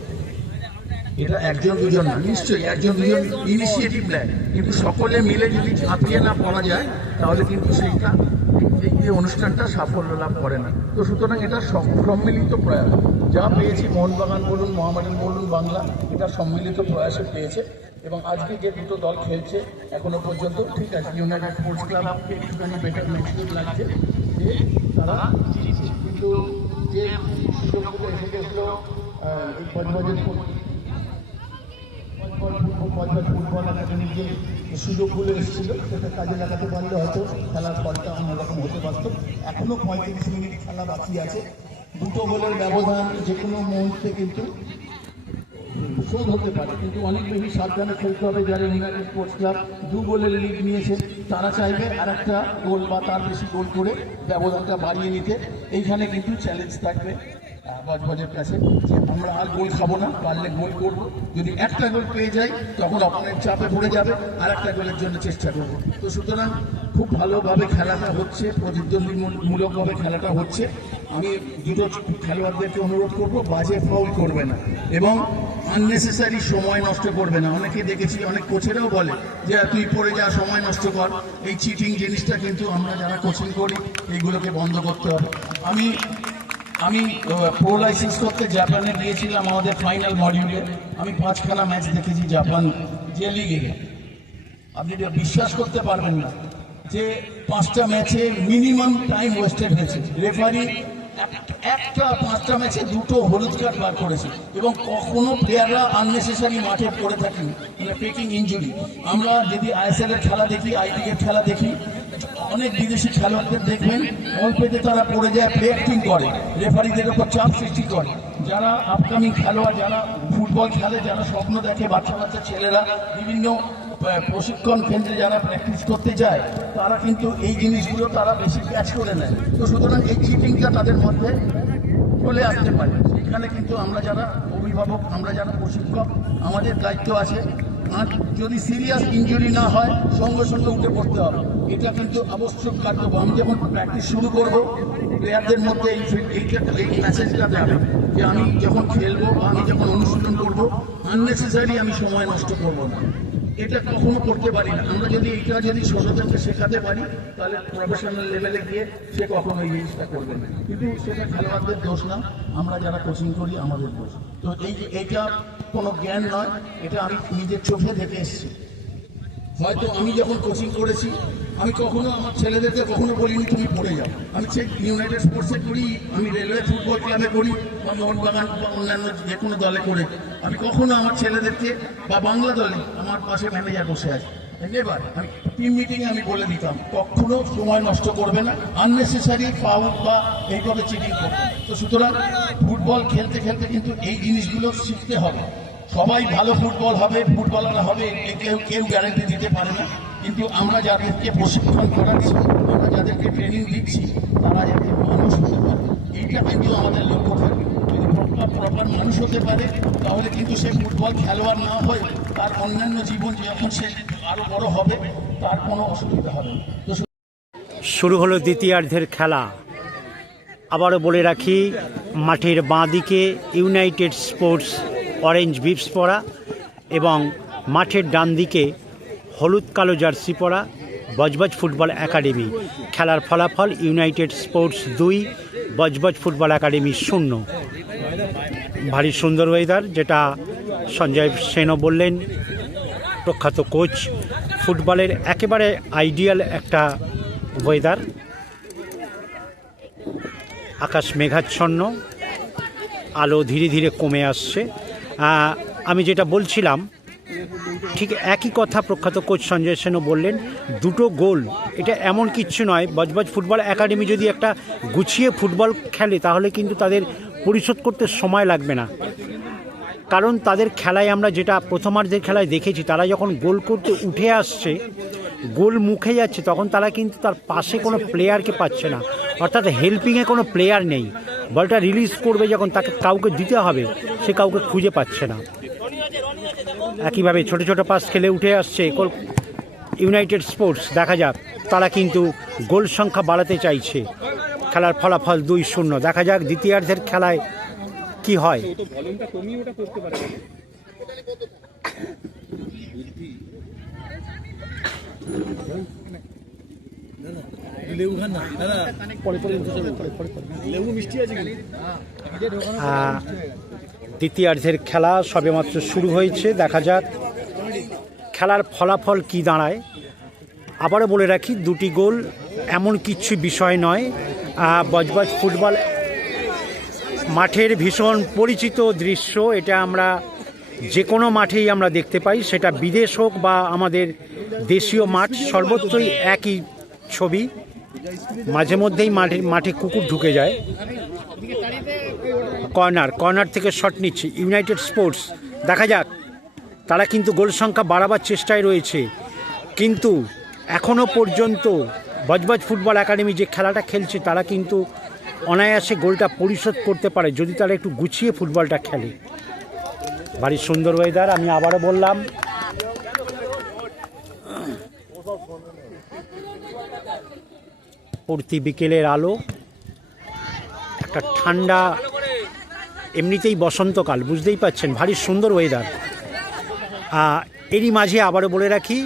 এটা একজন দুজন না, নিশ্চয়ই একজন দুজন ইনিশিয়েটিভ নেয়, কিন্তু সকলে মিলে যদি ঝাঁপিয়ে না পড়া যায় তাহলে কিন্তু সেইটা এই যে অনুষ্ঠানটা সাফল্য লাভ করে না। তো সুতরাং এটা সম্মিলিত প্রয়াস, যা পেয়েছি মোহনবাগান বলুন, মোহামেডান বলুন, বাংলা, এটা সম্মিলিত প্রয়াসে পেয়েছে। এবং আজকে যে দুটো দল খেলছে এখনো পর্যন্ত, ঠিক আছে, ইউনাইটেড স্পোর্টস ক্লাবকে একটুখানি বেটার ম্যাচিউর লাগছে যে তারা জিতছে, কিন্তু যে সুযোগগুলো এসে গেছিলো এই ফুটবল একাডেমির যে সুযোগগুলো এসেছিল সেটা কাজে লাগাতে পারলে হয়তো খেলার ফলটা অন্যরকম হতে পারত। এখনো 35 মিনিট খেলা বাকি আছে, দুটো গোলের ব্যবধান যে কোনো মুহূর্তে কিন্তু শোধ হতে পারে, কিন্তু অনেক বেশি সাবধানে খেলতে হবে। যারা ইউনাইটেড স্পোর্টস ক্লাব 2 গোলের লিড নিয়েছে তারা চাইবে আর একটা গোল বা তার বেশি গোল করে ব্যবধানটা বাড়িয়ে নিতে। এইখানে কিন্তু চ্যালেঞ্জ থাকবে বজবজের কাছে যে আমরা আর গোল খাবো না, পারলে গোল করবো। যদি একটা গোল পেয়ে যাই তখন অপোনেন্ট চাপে পড়ে যাবে, আর একটা গোলের জন্য চেষ্টা করবো। তো সুতরাং খুব ভালোভাবে খেলাটা হচ্ছে, প্রতিদ্বন্দ্বীমূলকভাবে খেলাটা হচ্ছে। আমি দুটো খেলোয়াড়দেরকে অনুরোধ করব, বাজে ফাউল করবে না এবং আননেসেসারি সময় নষ্ট করবে না। অনেকে দেখেছি, অনেক কোচেরাও বলে যে তুই পড়ে যা, সময় নষ্ট কর। এই চিটিং জিনিসটা কিন্তু আমরা যারা কোচিং করি এইগুলোকে বন্ধ করতে হবে। আমি প্রো লাইসেন্স করতে জাপানে গিয়েছিলাম আমাদের ফাইনাল মডিউলে। আমি 5খানা ম্যাচ দেখেছি জাপান যে লিগে। আপনি বিশ্বাস করতে পারবেন না যে 5টা ম্যাচে মিনিমাম টাইম ওয়েস্টেড হয়েছে। রেফারি একটা 5টা ম্যাচে 2টো হলুদ কার্ড বার করেছে এবং কখনো প্লেয়াররা আননেসেসারি মাঠে পড়ে থাকেন, মানে ফেকিং ইনজুরি। আমরা যদি আইএসএল এর খেলা দেখি, আই লিগের খেলা দেখি, অনেক বিদেশি খেলোয়াড়দের দেখবেন অল্পেতে তারা পড়ে যায়, প্লে অ্যাক্টিং করে, রেফারিদের উপর চাপ সৃষ্টি করে। যারা আপকামিং খেলোয়াড়, যারা ফুটবল খেলে, যারা স্বপ্ন দেখে, বাচ্চা বাচ্চা ছেলেরা বিভিন্ন প্রশিক্ষণ কেন্দ্রে যারা প্র্যাকটিস করতে যায়, তারা কিন্তু এই জিনিসগুলো তারা বেশি ক্যাচ করে নেয়। তো সুতরাং এই চিটিংটা তাদের মধ্যে চলে আসতে পারে। সেখানে কিন্তু আমরা যারা অভিভাবক, আমরা যারা প্রশিক্ষক, আমাদের দায়িত্ব আছে। আর যদি সিরিয়াস ইনজুরি না হয় সঙ্গে সঙ্গে উঠে পড়তে হবে, এটা কিন্তু আবশ্যক কর্তব্য। আমি যখন প্র্যাকটিস শুরু করব, প্লেয়ারদের মধ্যে এই মেসেজটা যাবে যে আমি যখন খেলবো, আমি যখন অনুশীলন করবো, আননেসেসারি আমি সময় নষ্ট করবো না। এটা কখনো করতে পারি না। আমরা যদি এটা ছোটদেরকে শেখাতে পারি তাহলে প্রফেশনাল লেভেলে গিয়ে সে কখনো এই জিনিসটা করবে না। কিন্তু সেটা খেলোয়াড়দের দোষ না, আমরা যারা কোচিং করি আমাদের দোষ। তো এইটা কোনো জ্ঞান নয়, এটা আমি নিজের চোখে দেখে এসেছি। হয়তো আমি যখন কোচিং করেছি, আমি কখনো আমার ছেলেদেরকে কখনো বলিনি তুমি পড়ে যাও। আমি সেই ইউনাইটেড স্পোর্টসে করি, আমি রেলওয়ে ফুটবল ক্লাবে করি, বা মোহনবাগান বা অন্যান্য যে কোনো দলে করে, আমি কখনো আমার ছেলেদেরকে বা বাংলা দলে আমার পাশে ম্যানেজার বসে আছে, এবার আমি টিম মিটিংয়ে আমি বলে দিতাম কখনো সময় নষ্ট করবে না, আননেসেসারি ফাউল বা এইভাবে চিটিং করবে। তো সুতরাং ফুটবল খেলতে খেলতে কিন্তু এই জিনিসগুলো শিখতে হবে। সবাই ভালো ফুটবল হবে, ফুটবলার হবে, কেউ গ্যারান্টি দিতে পারে না। কিন্তু আমরা যাদেরকে প্রশিক্ষণ করাচ্ছি, আমরা যাদেরকে ট্রেনিং দিচ্ছি, তারা যাতে মানুষ হতে পারে, এইটা কিন্তু আমাদের লক্ষ্য থাকবে। যদি প্রপার মানুষ হতে পারে তাহলে কিন্তু সে ফুটবল খেলোয়াড় না হয়, তার অন্যান্য জীবন যখন সে আরো বড় হবে তার কোনো অসুবিধা হবে না। শুরু হলো দ্বিতীয়ার্ধের খেলা। আবারও বলে রাখি, মাঠের বাঁ দিকে ইউনাইটেড স্পোর্টস অরেঞ্জ বিপস পরা এবং মাঠের ডান দিকে হলুদ কালো জার্সি পরা বজবজ ফুটবল একাডেমি। খেলার ফলাফল United sports 2, Budge Budge football academy 0। ভারী সুন্দর ওয়েদার, যেটা সঞ্জয় সেনও বললেন, প্রখ্যাত কোচ। ফুটবলের একেবারে আইডিয়াল একটা ওয়েদার। আকাশ মেঘাচ্ছন্ন, আলো ধীরে ধীরে কমে আসছে। আমি যেটা বলছিলাম ঠিক একই কথা প্রখ্যাত কোচ সঞ্জয় সেনও বললেন, 2টো গোল এটা এমন কিচ্ছু নয়। বজবজ ফুটবল একাডেমি যদি একটা গুছিয়ে ফুটবল খেলে তাহলে কিন্তু তাদের পরিশোধ করতে সময় লাগবে না। কারণ তাদের খেলায় আমরা যেটা প্রথমার্ধের খেলায় দেখেছি, তারা যখন গোল করতে উঠে আসছে, গোল মুখে যাচ্ছে, তখন তারা কিন্তু তার পাশে কোনো প্লেয়ারকে পাচ্ছে না, অর্থাৎ হেল্পিংয়ে কোনো প্লেয়ার নেই। বলটা রিলিজ করবে যখন, তাকে কাউকে দিতে হবে, সে কাউকে খুঁজে পাচ্ছে না। একইভাবে ছোট ছোট পাস খেলে উঠে আসছে ইউনাইটেড স্পোর্টস। দেখা যাক, তারা কিন্তু গোল সংখ্যা বাড়াতে চাইছে। খেলার ফলাফল 2-0। দেখা যাক দ্বিতীয়ার্ধের খেলায় কি হয়। দ্বিতীয়ার্ধের খেলা সবেমাত্র শুরু হয়েছে। দেখা যাক খেলার ফলাফল কি দাঁড়ায়। আবারও বলে রাখি, 2টি গোল এমন কিছু বিষয় নয়। বজবজ ফুটবল মাঠের ভীষণ পরিচিত দৃশ্য, এটা আমরা যে কোনো মাঠেই আমরা দেখতে পাই, সেটা বিদেশ হোক বা আমাদের দেশীয় মাঠ, সর্বত্রই একই ছবি। মাঝে মধ্যেই মাঠে কুকুর ঢুকে যায়। কর্নার থেকে শট নিচ্ছে ইউনাইটেড স্পোর্টস। দেখা যাক, তারা কিন্তু গোল সংখ্যা বাড়াবার চেষ্টায় রয়েছে, কিন্তু এখনও পর্যন্ত বজবজ ফুটবল একাডেমি যে খেলাটা খেলছে, তারা কিন্তু অনায়াসে গোলটা পরিশোধ করতে পারে যদি তারা একটু গুছিয়ে ফুটবলটা খেলে। ভারী সুন্দর ওয়েদার, আমি আবারও বললাম। প্রতি বিকেলের আলো, একটা ঠান্ডা, এমনিতেই বসন্তকাল, বুঝতেই পাচ্ছেন, ভারী সুন্দর ওয়েদার। এরই মাঝে আবারও বলে রাখি,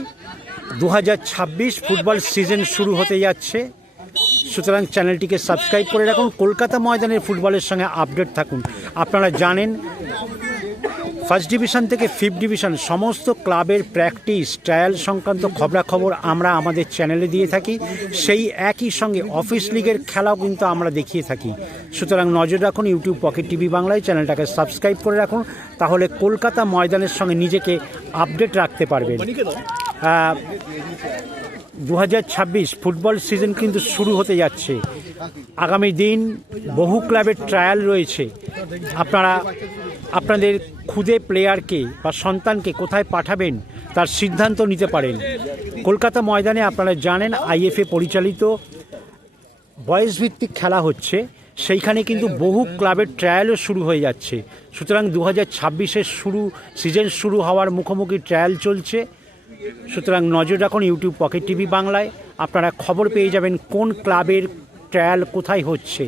2026 ফুটবল সিজন শুরু হতে যাচ্ছে। সুতরাং চ্যানেলটিকে সাবস্ক্রাইব করে রাখুন, কলকাতা ময়দানের ফুটবলের সঙ্গে আপডেট থাকুন। আপনারা জানেন, ফার্স্ট ডিভিশন থেকে 5th ডিভিশন সমস্ত ক্লাবের প্র্যাকটিস, ট্রায়াল সংক্রান্ত খবরাখবর আমরা আমাদের চ্যানেলে দিয়ে থাকি। সেই একই সঙ্গে অফিস লিগের খেলাও কিন্তু আমরা দেখিয়ে থাকি। সুতরাং নজর রাখুন ইউটিউব পকেট টিভি বাংলায়, চ্যানেলটাকে সাবস্ক্রাইব করে রাখুন, তাহলে কলকাতা ময়দানের সঙ্গে নিজেকে আপডেট রাখতে পারবেন। 2026 ফুটবল সিজন কিন্তু শুরু হতে যাচ্ছে। আগামী দিন বহু ক্লাবের ট্রায়াল রয়েছে। আপনারা আপনাদের খুদে প্লেয়ারকে বা সন্তানকে কোথায় পাঠাবেন তার সিদ্ধান্ত নিতে পারেন। কলকাতা ময়দানে আপনারা জানেন আইএফএ পরিচালিত বয়সভিত্তিক খেলা হচ্ছে, সেইখানে কিন্তু বহু ক্লাবের ট্রায়ালও শুরু হয়ে যাচ্ছে। সুতরাং 2026-এর সিজন শুরু হওয়ার মুখোমুখি ট্রায়াল চলছে। সুতরাং নজর রাখুন ইউটিউব পকেট টিভি বাংলায়, আপনারা খবর পেয়ে যাবেন কোন ক্লাবের ট্রায়াল কোথায় হচ্ছে।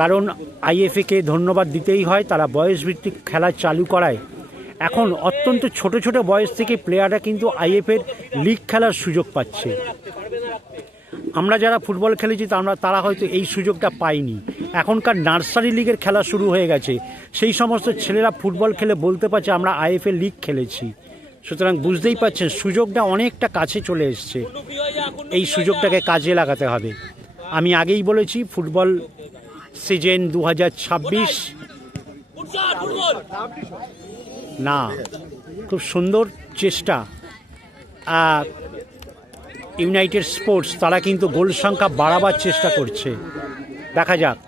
কারণ আইএফএকে ধন্যবাদ দিতেই হয়, তারা বয়সভিত্তিক খেলা চালু করায়। এখন অত্যন্ত ছোট ছোট বয়স থেকে প্লেয়াররা কিন্তু আইএফএর লিগ খেলার সুযোগ পাচ্ছে। আমরা যারা ফুটবল খেলেছি তারা হয়তো এই সুযোগটা পাইনি। এখনকার নার্সারি লিগের খেলা শুরু হয়ে গেছে, সেই সমস্ত ছেলেরা ফুটবল খেলে বলতে পারছে আমরা আইএফএ লিগ খেলেছি। সুতরাং বুঝতেই পারছেন সুযোগটা অনেকটা কাছে চলে এসছে, এই সুযোগটাকে কাজে লাগাতে হবে। আমি আগেই বলেছি ফুটবল সিজন 2026 না, খুব সুন্দর চেষ্টা। ইউনাইটেড স্পোর্টস তারা কিন্তু গোল সংখ্যা বাড়াবার চেষ্টা করছে, দেখা যাক।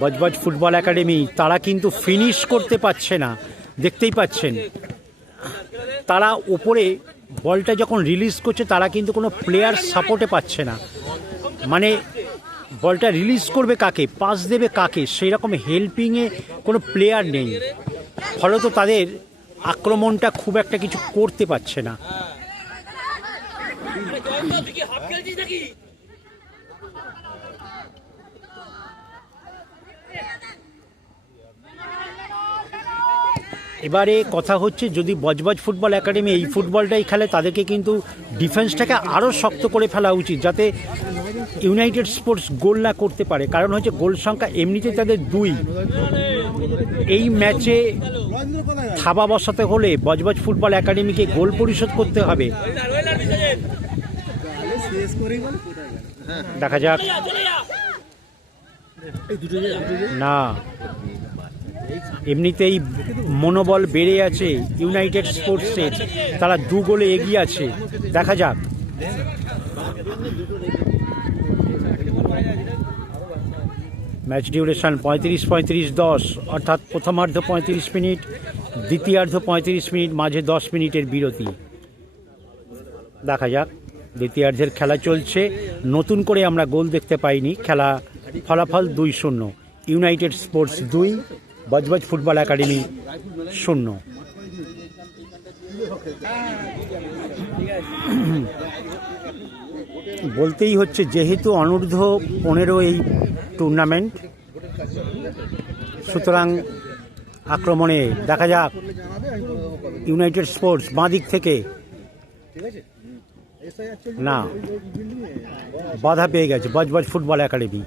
বজবজ ফুটবল একাডেমি তারা কিন্তু ফিনিশ করতে পারছে না, দেখতেই পাচ্ছেন। তারা ওপরে বলটা যখন রিলিজ করছে তারা কিন্তু কোনো প্লেয়ার সাপোর্টে পাচ্ছে না, মানে বলটা রিলিজ করবে কাকে, পাস দেবে কাকে, সেই রকম হেল্পিংয়ে কোনো প্লেয়ার নেই। ফলত তাদের আক্রমণটা খুব একটা কিছু করতে পারছে না। এবারে কথা হচ্ছে যদি বজবজ ফুটবল একাডেমি এই ফুটবলটাই খেলে তাদেরকে কিন্তু ডিফেন্সটাকে আরও শক্ত করে ফেলা উচিত, যাতে ইউনাইটেড স্পোর্টস গোল না করতে পারে। কারণ হচ্ছে গোল সংখ্যা এমনিতে তাদের 2। এই ম্যাচে থাবা বসাতে হলে বজবজ ফুটবল একাডেমিকে গোল পরিশোধ করতে হবে। দেখা যাক। না, এমনিতেই মনোবল বেড়ে আছে ইউনাইটেড স্পোর্টসের, তারা 2 গোলে এগিয়ে আছে। দেখা যাক। ম্যাচ ডিউরেশন 35-10, অর্থাৎ প্রথমার্ধ 35 মিনিট, দ্বিতীয়ার্ধ 35 মিনিট, মাঝে 10 মিনিটের বিরতি। দেখা যাক, দ্বিতীয়ার্ধের খেলা চলছে। নতুন করে আমরা গোল দেখতে পাইনি। খেলা ফলাফল 2-0, United sports 2, Budge Budge football academy 0। বলতেই হচ্ছে যেহেতু অনূর্ধ্ব 15 এই টুর্নামেন্ট, সুতরাং আক্রমণে দেখা যাক ইউনাইটেড স্পোর্টস বাঁ দিক থেকে। না, বাধা পেয়ে গেছে বজবজ ফুটবল একাডেমি।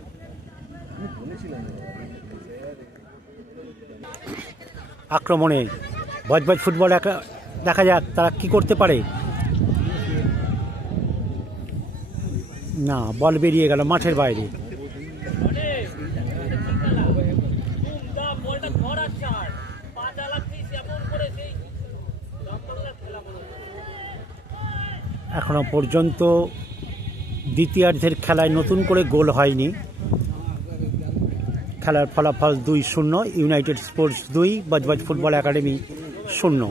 আক্রমণে বজবজ ফুটবল দেখা যাক তারা কি করতে পারে। না, বল বেরিয়ে গেল মাঠের বাইরে। এখনো পর্যন্ত দ্বিতীয়ার্ধের খেলায় নতুন করে গোল হয়নি। খেলার ফলাফল 2-0, United sports 2, Budge Budge football academy 0।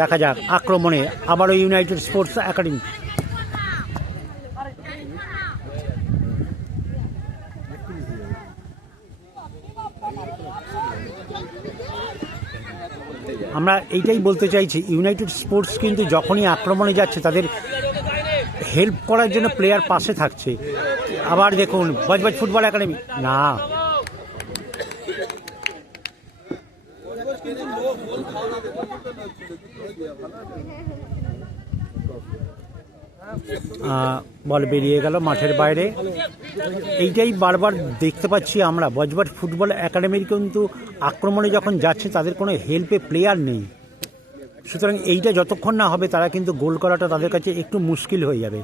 দেখা যাক আক্রমণে আবারও ইউনাইটেড স্পোর্টস একাডেমি। আমরা এইটাই বলতে চাইছি, ইউনাইটেড স্পোর্টস কিন্তু যখনই আক্রমণে যাচ্ছে তাদের হেল্প করার জন্য প্লেয়ার পাশে থাকছে। আবার দেখুন বজবজ ফুটবল একাডেমি। না, বল বেরিয়ে গেল মাঠের বাইরে। এইটাই বারবার দেখতে পাচ্ছি আমরা, বজবজ ফুটবল একাডেমির কিন্তু আক্রমণে যখন যাচ্ছে তাদের কোনো হেল্পে প্লেয়ার নেই। সুতরাং এইটা যতক্ষণ না হবে তারা কিন্তু গোল করাটা তাদের কাছে একটু মুশকিল হয়ে যাবে।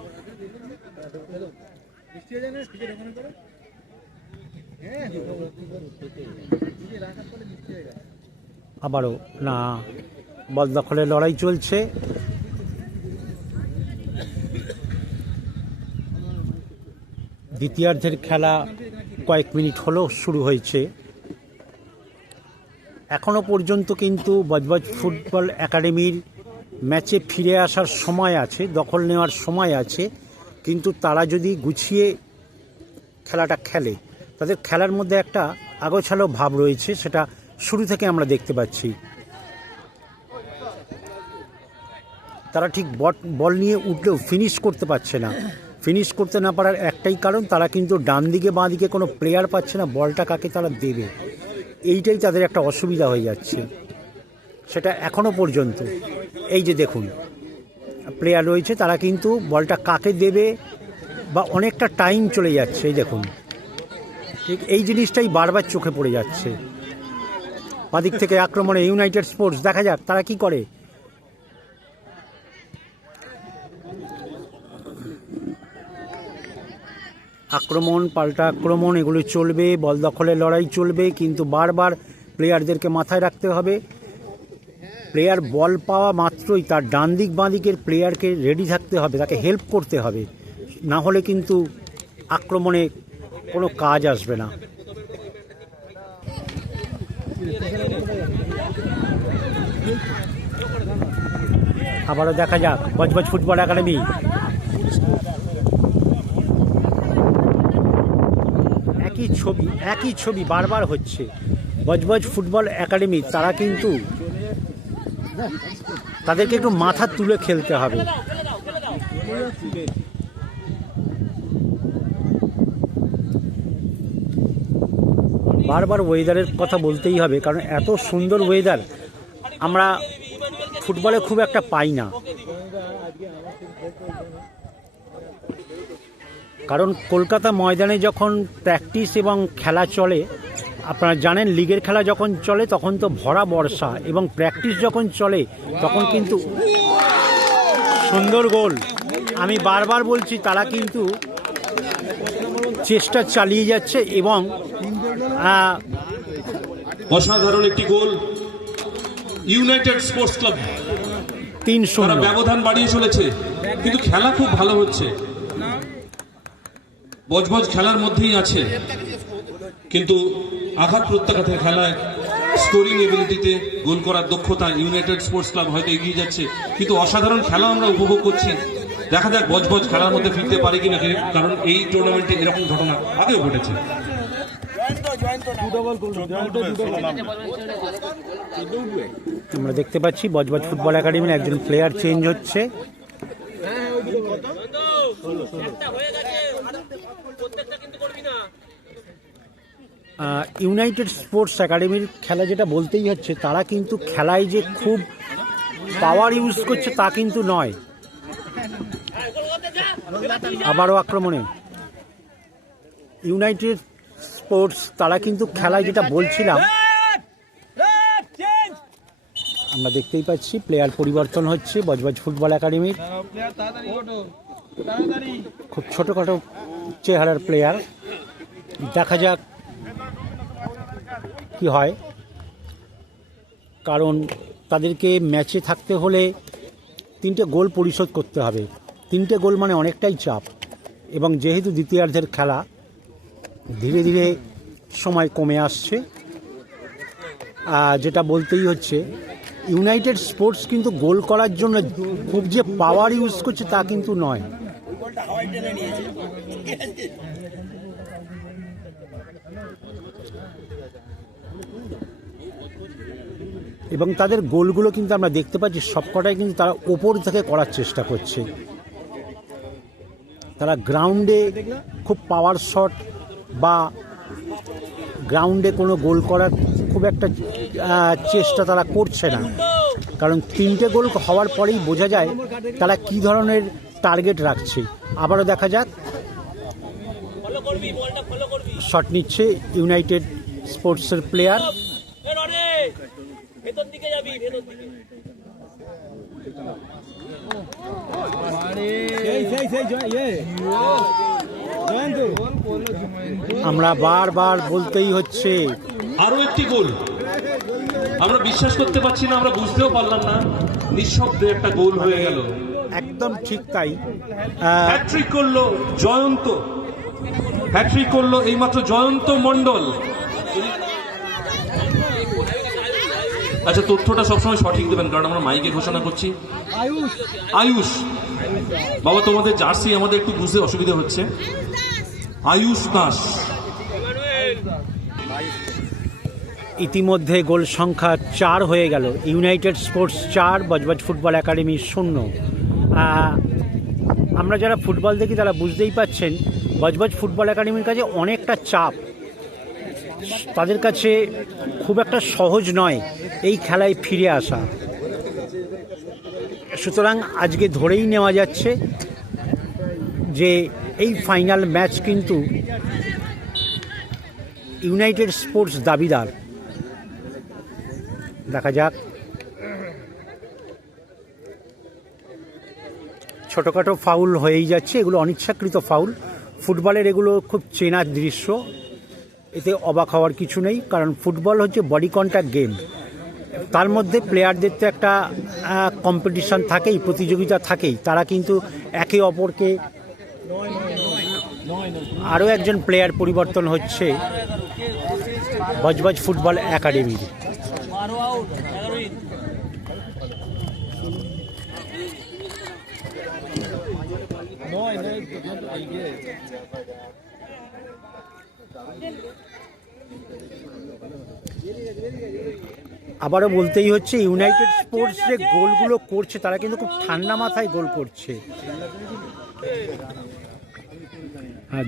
আবারও না, বল দখলের লড়াই চলছে। দ্বিতীয়ার্ধের খেলা কয়েক মিনিট হলো শুরু হয়েছে। এখনও পর্যন্ত কিন্তু বজবজ ফুটবল একাডেমির ম্যাচে ফিরে আসার সময় আছে, দখল নেওয়ার সময় আছে। কিন্তু তারা যদি গুছিয়ে খেলাটা খেলে, তাদের খেলার মধ্যে একটা আগোছালো ভাব রয়েছে, সেটা শুরু থেকে আমরা দেখতে পাচ্ছি। তারা ঠিক বল নিয়ে উঠলেও ফিনিশ করতে পারছে না। ফিনিশ করতে না পারার একটাই কারণ, তারা কিন্তু ডান দিকে বাঁ দিকে কোনো প্লেয়ার পাচ্ছে না, বলটা কাকে তারা দেবে, এইটাই তাদের একটা অসুবিধা হয়ে যাচ্ছে। সেটা এখনও পর্যন্ত এই যে দেখুন প্লেয়ার রয়েছে, তারা কিন্তু বলটা কাকে দেবে বা অনেকটা টাইম চলে যাচ্ছে। এই দেখুন, ঠিক এই জিনিসটাই বারবার চোখে পড়ে যাচ্ছে। বাঁ দিক থেকে আক্রমণে ইউনাইটেড স্পোর্টস, দেখা যাক তারা কি করে। আক্রমণ পাল্টা আক্রমণ এগুলো চলবে, বল দখলের লড়াই চলবে, কিন্তু বারবার প্লেয়ারদেরকে মাথায় রাখতে হবে, প্লেয়ার বল পাওয়া মাত্রই তার ডান দিক বাঁ দিকের প্লেয়ারকে রেডি থাকতে হবে, তাকে হেল্প করতে হবে, না হলে কিন্তু আক্রমণে কোনো কাজ আসবে না। আবারও দেখা যাক বজবজ ফুটবল একাডেমি। একই ছবি বারবার হচ্ছে। বজবজ ফুটবল একাডেমি তারা কিন্তু তাদেরকে একটু মাথা তুলে খেলতে হবে। বারবার ওয়েদারের কথা বলতেই হবে, কারণ এত সুন্দর ওয়েদার, আমরা ফুটবলে খুব একটা পাই না, কারণ কলকাতা ময়দানে যখন প্র্যাকটিস এবং খেলা চলে, আপনারা জানেন লিগের খেলা যখন চলে তখন তো ভরা বর্ষা, এবং প্র্যাকটিস যখন চলে তখন কিন্তু সুন্দর গোল। আমি বারবার বলছি তারা কিন্তু চেষ্টা চালিয়ে যাচ্ছে এবং অসাধারণ একটি গোল ইউনাইটেড স্পোর্টস ক্লাব 3-0 তারা ব্যবধান বাড়িয়ে চলেছে, কিন্তু খেলা খুব ভালো হচ্ছে। বজবজ খেলার মধ্যেই আছে, কিন্তু আঘাত প্রত্যাঘাতের খেলায় স্কোরিং এবিলিটিতে গোল করার দক্ষতা ইউনাইটেড স্পোর্টস ক্লাব হয়তো এগিয়ে যাচ্ছে, কিন্তু অসাধারণ খেলা আমরা উপভোগ করছি। দেখা যাক বজবজ খেলার মধ্যে ফিরতে পারে কিনা, কারণ এই টুর্নামেন্টে এরকম ঘটনা আগেও ঘটেছে। আমরা দেখতে পাচ্ছি বজবজ ফুটবল একাডেমির একজন প্লেয়ার চেঞ্জ হচ্ছে। ইউনাইটেড স্পোর্টস একাডেমির খেলা যেটা বলতেই হচ্ছে, তারা কিন্তু খেলায় যে খুব পাওয়ার ইউজ করছে তা কিন্তু নয়। আবারও আক্রমণে ইউনাইটেড স্পোর্টস, তারা কিন্তু খেলায় যেটা বলছিলাম, আমরা দেখতেই পাচ্ছি প্লেয়ার পরিবর্তন হচ্ছে বজবজ ফুটবল একাডেমির। খুব ছোটোখাটো চেহারার প্লেয়ার, দেখা যাক কি হয়, কারণ তাদেরকে ম্যাচে থাকতে হলে 3টে গোল পরিশোধ করতে হবে। 3টে গোল মানে অনেকটাই চাপ, এবং যেহেতু দ্বিতীয়ার্ধের খেলা ধীরে ধীরে সময় কমে আসছে, যেটা বলতেই হচ্ছে ইউনাইটেড স্পোর্টস কিন্তু গোল করার জন্য খুব যে পাওয়ার ইউজ করছে তা কিন্তু নয়। এবং তাদের গোলগুলো কিন্তু আমরা দেখতে পাচ্ছি সবকটাই কিন্তু তারা ওপর থেকে করার চেষ্টা করছে। তারা গ্রাউন্ডে খুব পাওয়ার শট বা গ্রাউন্ডে কোনো গোল করার খুব একটা চেষ্টা তারা করছে না, কারণ 3টে গোল হওয়ার পরেই বোঝা যায় তারা কী ধরনের টার্গেট রাখছে। আবারও দেখা যাক, শট নিচ্ছে ইউনাইটেড স্পোর্টসের প্লেয়ার। আমরা বারবার বলতেই হচ্ছে আরো একটি গোল, আমরা বিশ্বাস করতে পারছি না, আমরা বুঝতেও পারলাম না, নিঃশব্দে একটা গোল হয়ে গেল। একদম ঠিক তাই। হ্যাট্রিক করলো জয়ন্ত, হ্যাট্রিক করলো এইমাত্র জয়ন্ত মণ্ডল। আচ্ছা, তথ্যটা সবসময় সঠিক দেবেন, কারণ আমরা মাইকে ঘোষণা করছি। আয়ুষ বাবা, তোমাদের জার্সি আমাদের একটু বুঝতে অসুবিধা হচ্ছে। আয়ুষ দাস। ইতিমধ্যে গোল সংখ্যা 4 হয়ে গেল। United Sports 4, Budge Budge football academy 0। আমরা যারা ফুটবল দেখি তারা বুঝতেই পাচ্ছেন বজবজ ফুটবল একাডেমির কাছে অনেকটা চাপ, তাদের কাছে খুব একটা সহজ নয় এই খেলায় ফিরে আসা। সুতরাং আজকে ধরেই নেওয়া যাচ্ছে যে এই ফাইনাল ম্যাচ কিন্তু ইউনাইটেড স্পোর্টস দাবিদার। দেখা যাক। ছোটোখাটো ফাউল হয়েই যাচ্ছে, এগুলো অনিচ্ছাকৃত ফাউল। ফুটবলের এগুলো খুব চেনা দৃশ্য, এতে অবাক হওয়ার কিছু নেই, কারণ ফুটবল হচ্ছে বডি কন্ট্যাক্ট গেম। তার মধ্যে প্লেয়ারদের তো একটা কম্পিটিশান থাকেই, প্রতিযোগিতা থাকেই, তারা কিন্তু একে অপরকে। আরও একজন প্লেয়ার পরিবর্তন হচ্ছে বজবজ ফুটবল একাডেমির। আবারও বলতেই হচ্ছে ইউনাইটেড স্পোর্টস যে গোলগুলো করছে তারা কিন্তু খুব ঠান্ডা মাথায় গোল করছে।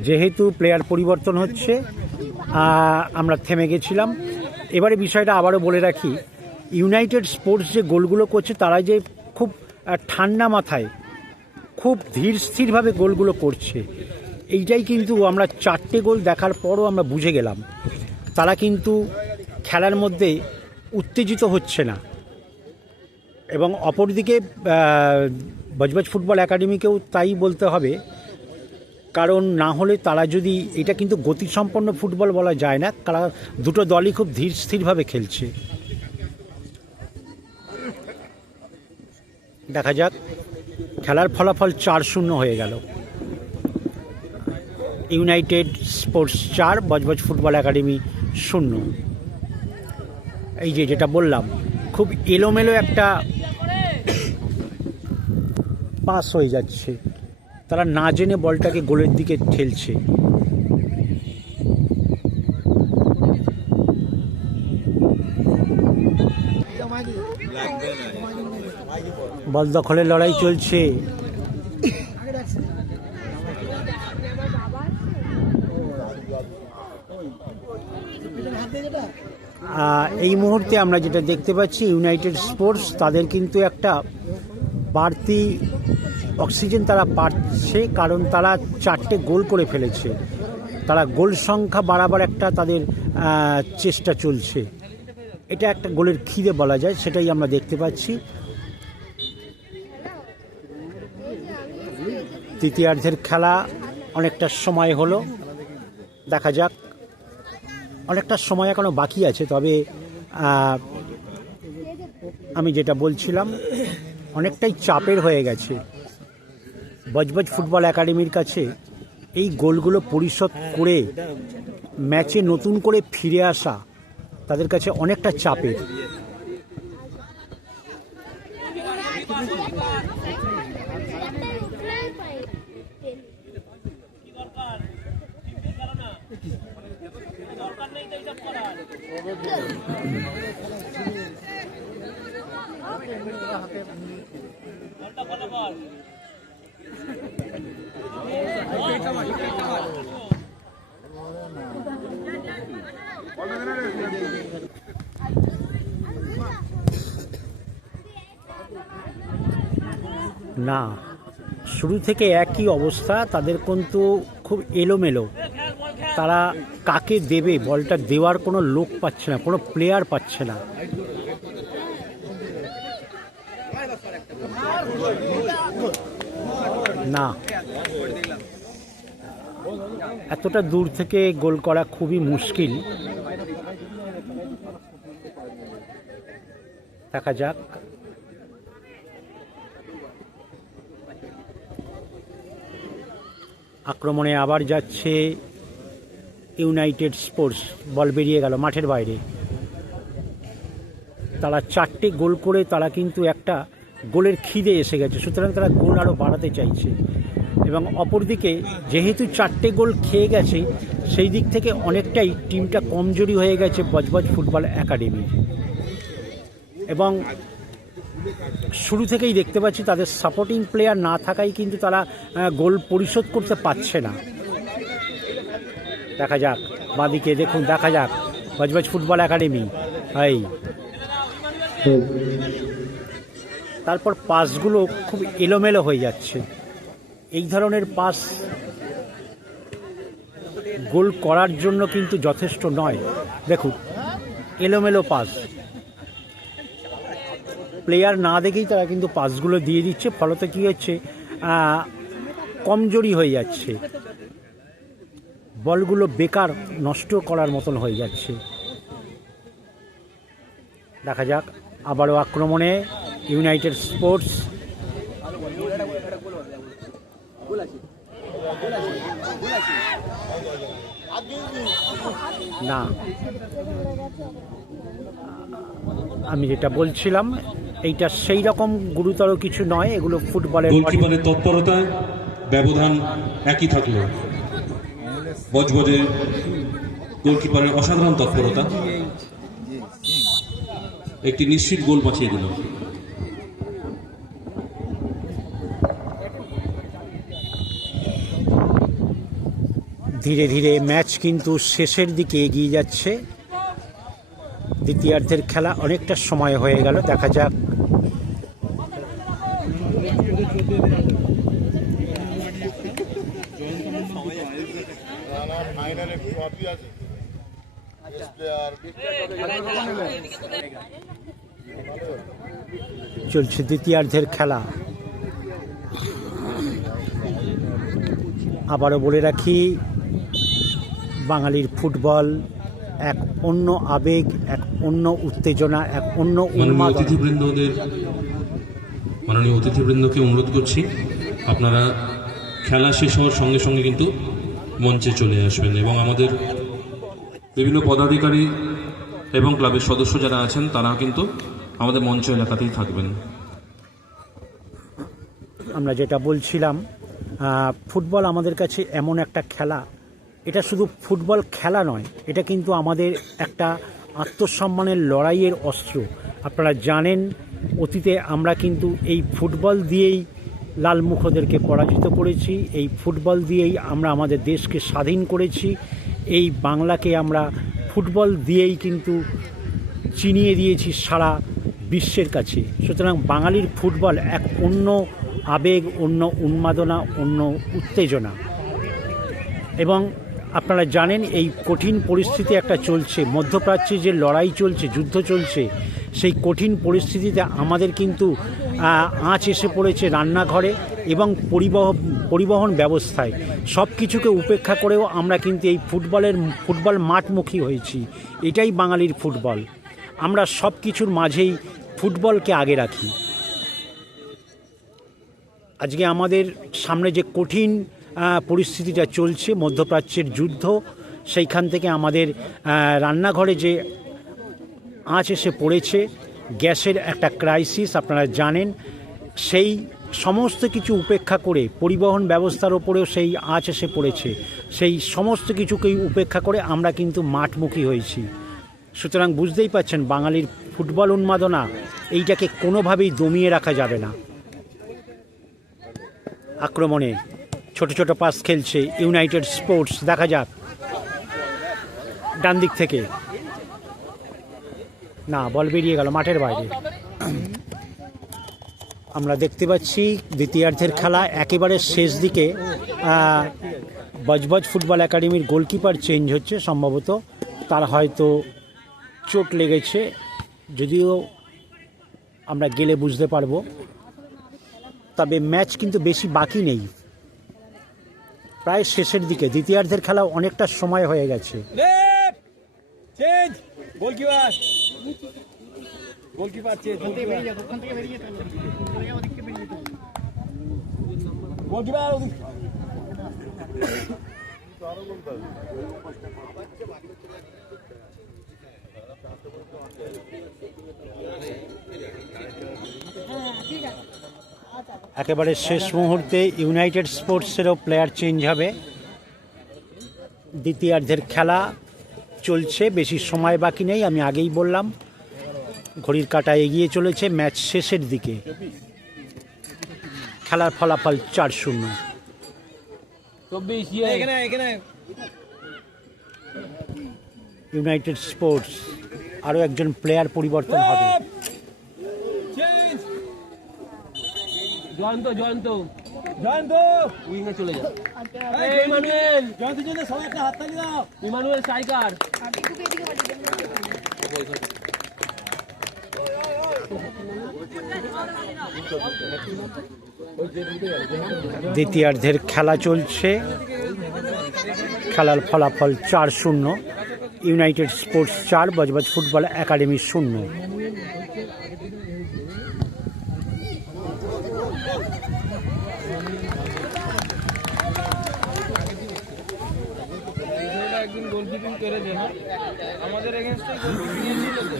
যেহেতু প্লেয়ার পরিবর্তন হচ্ছে আমরা থেমে গেছিলাম। এবারে বিষয়টা আবারও বলে রাখি ইউনাইটেড স্পোর্টস যে গোলগুলো করছে তারা যে খুব ঠান্ডা মাথায় খুব ধীর স্থিরভাবে গোলগুলো করছে, এইটাই কিন্তু আমরা 4টে গোল দেখার পরও আমরা বুঝে গেলাম তারা কিন্তু খেলার মধ্যে উত্তেজিত হচ্ছে না। এবং অপরদিকে বজবজ ফুটবল একাডেমিকেও তাই বলতে হবে, কারণ না হলে তারা যদি, এটা কিন্তু গতিসম্পন্ন ফুটবল বলা যায় না, তারা দুটো দলই খুব ধীর স্থিরভাবে খেলছে। দেখা যাক, খেলার ফলাফল 4-0 হয়ে গেল। United Sports 4, Budge Budge football academy 0। এই যেটা বললাম, খুব এলোমেলো একটা পাস হয়ে যাচ্ছে, তারা না জেনে বলটাকে গোলের দিকে ঠেলছে। বল দখলের লড়াই চলছে। এই মুহূর্তে আমরা যেটা দেখতে পাচ্ছি, ইউনাইটেড স্পোর্টস তাদের কিন্তু একটা বাড়তি অক্সিজেন তারা পাচ্ছে, কারণ তারা 4টে গোল করে ফেলেছে। তারা গোল সংখ্যা বাড়াবার একটা তাদের চেষ্টা চলছে, এটা একটা গোলের খিদে বলা যায়, সেটাই আমরা দেখতে পাচ্ছি। তৃতীয়ার্ধের খেলা অনেকটা সময় হলো, দেখা যাক, অনেকটা সময় এখনো বাকি আছে। তবে আমি যেটা বলছিলাম, অনেকটাই চাপের হয়ে গেছে বজবজ ফুটবল একাডেমির কাছে। এই গোলগুলো পরিশোধ করে ম্যাচে নতুন করে ফিরে আসা তাদের কাছে অনেকটা চাপের। না, শুরু থেকে একই অবস্থা, তাদের কিন্তু খুব এলোমেলো। তারা কাকে দেবে বলটা দেওয়ার কোনো লোক পাচ্ছে না, কোনো প্লেয়ার পাচ্ছে না। না, এতটা দূর থেকে গোল করা খুবই মুশকিল। দেখা যাক, আক্রমণে আবার যাচ্ছে ইউনাইটেড স্পোর্টস। বল বেরিয়ে গেল মাঠের বাইরে। তারা 4টে গোল করে তারা কিন্তু একটা গোলের খিদে এসে গেছে, সুতরাং তারা গোল আরও বাড়াতে চাইছে। এবং অপরদিকে যেহেতু 4টে গোল খেয়ে গেছে, সেই দিক থেকে অনেকটাই টিমটা কমজোরি হয়ে গেছে বজবজ ফুটবল একাডেমি। এবং শুরু থেকেই দেখতে পাচ্ছি তাদের সাপোর্টিং প্লেয়ার না থাকায় কিন্তু তারা গোল পরিশোধ করতে পারছে না। দেখা যাক, বাঁদিকে দেখুন, দেখা যাক বজবজ ফুটবল একাডেমি। এই তারপর পাসগুলো খুব এলোমেলো হয়ে যাচ্ছে। এই ধরনের পাস গোল করার জন্য কিন্তু যথেষ্ট নয়। দেখুন, এলোমেলো পাস, প্লেয়ার না দেখেই তারা কিন্তু পাসগুলো দিয়ে দিচ্ছে, ফলত কী হচ্ছে, কমজোরি হয়ে যাচ্ছে, বলগুলো বেকার নষ্ট করার মতন হয়ে যাচ্ছে। দেখা যাক, আবারও আক্রমণে ইউনাইটেড স্পোর্টস। না, আমি যেটা বলছিলাম, এইটা সেই রকম গুরুতর কিছু নয়, এগুলো ফুটবলের। গোলকিপারের তৎপরতায় ব্যবধান একই থাকলো। বজবজের গোলকিপারের অসাধারণ তৎপরতা একটি নিশ্চিত গোল বাঁচিয়ে দিল। ধীরে ধীরে ম্যাচ কিন্তু শেষের দিকে এগিয়ে যাচ্ছে। দ্বিতীয়ার্ধের খেলা অনেকটা সময় হয়ে গেল, দেখা যাক। চলছে দ্বিতীয়ার্ধের খেলা। আবারও বলে রাখি, বাঙালির ফুটবল এক অন্য আবেগ, এক অন্য উত্তেজনা, এক অন্য উন্মাদনা। মাননীয় অতিথিবৃন্দকে অনুরোধ করছি, আপনারা খেলা শেষ হওয়ার সঙ্গে সঙ্গে কিন্তু মঞ্চে চলে আসবেন এবং আমাদের বিভিন্ন পদাধিকারী এবং ক্লাবের সদস্য যারা আছেন তারা কিন্তু আমাদের মঞ্চ এলাকাতেই থাকবেন। আমরা যেটা বলছিলাম, ফুটবল আমাদের কাছে এমন একটা খেলা, এটা শুধু ফুটবল খেলা নয়, এটা কিন্তু আমাদের একটা আত্মসম্মানের লড়াইয়ের অস্ত্র। আপনারা জানেন, অতীতে আমরা কিন্তু এই ফুটবল দিয়েই লালমুখদেরকে পরাজিত করেছি, এই ফুটবল দিয়েই আমরা আমাদের দেশকে স্বাধীন করেছি, এই বাংলাকে আমরা ফুটবল দিয়েই কিন্তু চিনিয়ে দিয়েছি সারা বিশ্বের কাছে। সুতরাং বাঙালির ফুটবল এক অন্য আবেগ, অন্য উন্মাদনা, অন্য উত্তেজনা। এবং আপনারা জানেন, এই কঠিন পরিস্থিতি একটা চলছে, মধ্যপ্রাচ্যে যে লড়াই চলছে, যুদ্ধ চলছে, সেই কঠিন পরিস্থিতিতে আমাদের কিন্তু আঁচ এসে পড়েছে রান্নাঘরে এবং পরিবহন ব্যবস্থায়। সব কিছুকে উপেক্ষা করেও আমরা কিন্তু এই ফুটবল মাঠমুখী হয়েছি। এটাই বাঙালির ফুটবল। আমরা সব কিছুর মাঝেই ফুটবলকে আগে রাখি। আজকে আমাদের সামনে যে কঠিন পরিস্থিতিটা চলছে, মধ্যপ্রাচ্যের যুদ্ধ, সেইখান থেকে আমাদের রান্নাঘরে যে আঁচ এসে পড়েছে, গ্যাসের একটা ক্রাইসিস আপনারা জানেন, সেই সমস্ত কিছু উপেক্ষা করে পরিবহন ব্যবস্থার ওপরেও সেই আঁচ এসে পড়েছে। সেই সমস্ত কিছুকেই উপেক্ষা করে আমরা কিন্তু মাঠমুখী হয়েছি। সুতরাং বুঝতেই পাচ্ছেন, বাঙালির ফুটবল উন্মাদনা এইটাকে কোনোভাবেই দমিয়ে রাখা যাবে না। আক্রমণে ছোট ছোট পাস খেলছে ইউনাইটেড স্পোর্টস, দেখা যাক ডান দিক থেকে, না, বল বেরিয়ে গেল মাঠের বাইরে। আমরা দেখতে পাচ্ছি দ্বিতীয়ার্ধের খেলা একেবারে শেষ দিকে বজবজ ফুটবল একাডেমির গোলকিপার চেঞ্জ হচ্ছে, সম্ভবত তার হয়তো চোট লেগেছে, যদিও আমরা গেলে বুঝতে পারবো। তবে ম্যাচ কিন্তু বেশি বাকি নেই, প্রায় শেষের দিকে, দ্বিতীয়ার্ধের খেলা অনেকটা সময় হয়ে গেছে। একেবারে শেষ মুহূর্তে ইউনাইটেড স্পোর্টসেরও প্লেয়ার চেঞ্জ হবে। দ্বিতীয়ার্ধের খেলা চলছে, বেশি সময় বাকি নেই, আমি আগেই বললাম। ঘড়ির কাঁটা এগিয়ে চলেছে, ম্যাচ শেষের দিকে। খেলার ফলাফল 4-0। ইউনাইটেড স্পোর্টস, আরও একজন প্লেয়ার পরিবর্তন হবে। জয়ন্ত উইংয়ে চলে যা। ইমানুয়েল, জয়ন্তের জন্য সবাই একটা হাততালি দাও। Emmanuel striker. দ্বিতীয়ার্ধের খেলা চলছে, খেলার ফলাফল 4-0। United Sports 4, Budge Budge football academy 0। একদিন গোলকিপিং করে দেন, আমাদের এগেইনস্টে গোলকিপিং ছিল তো।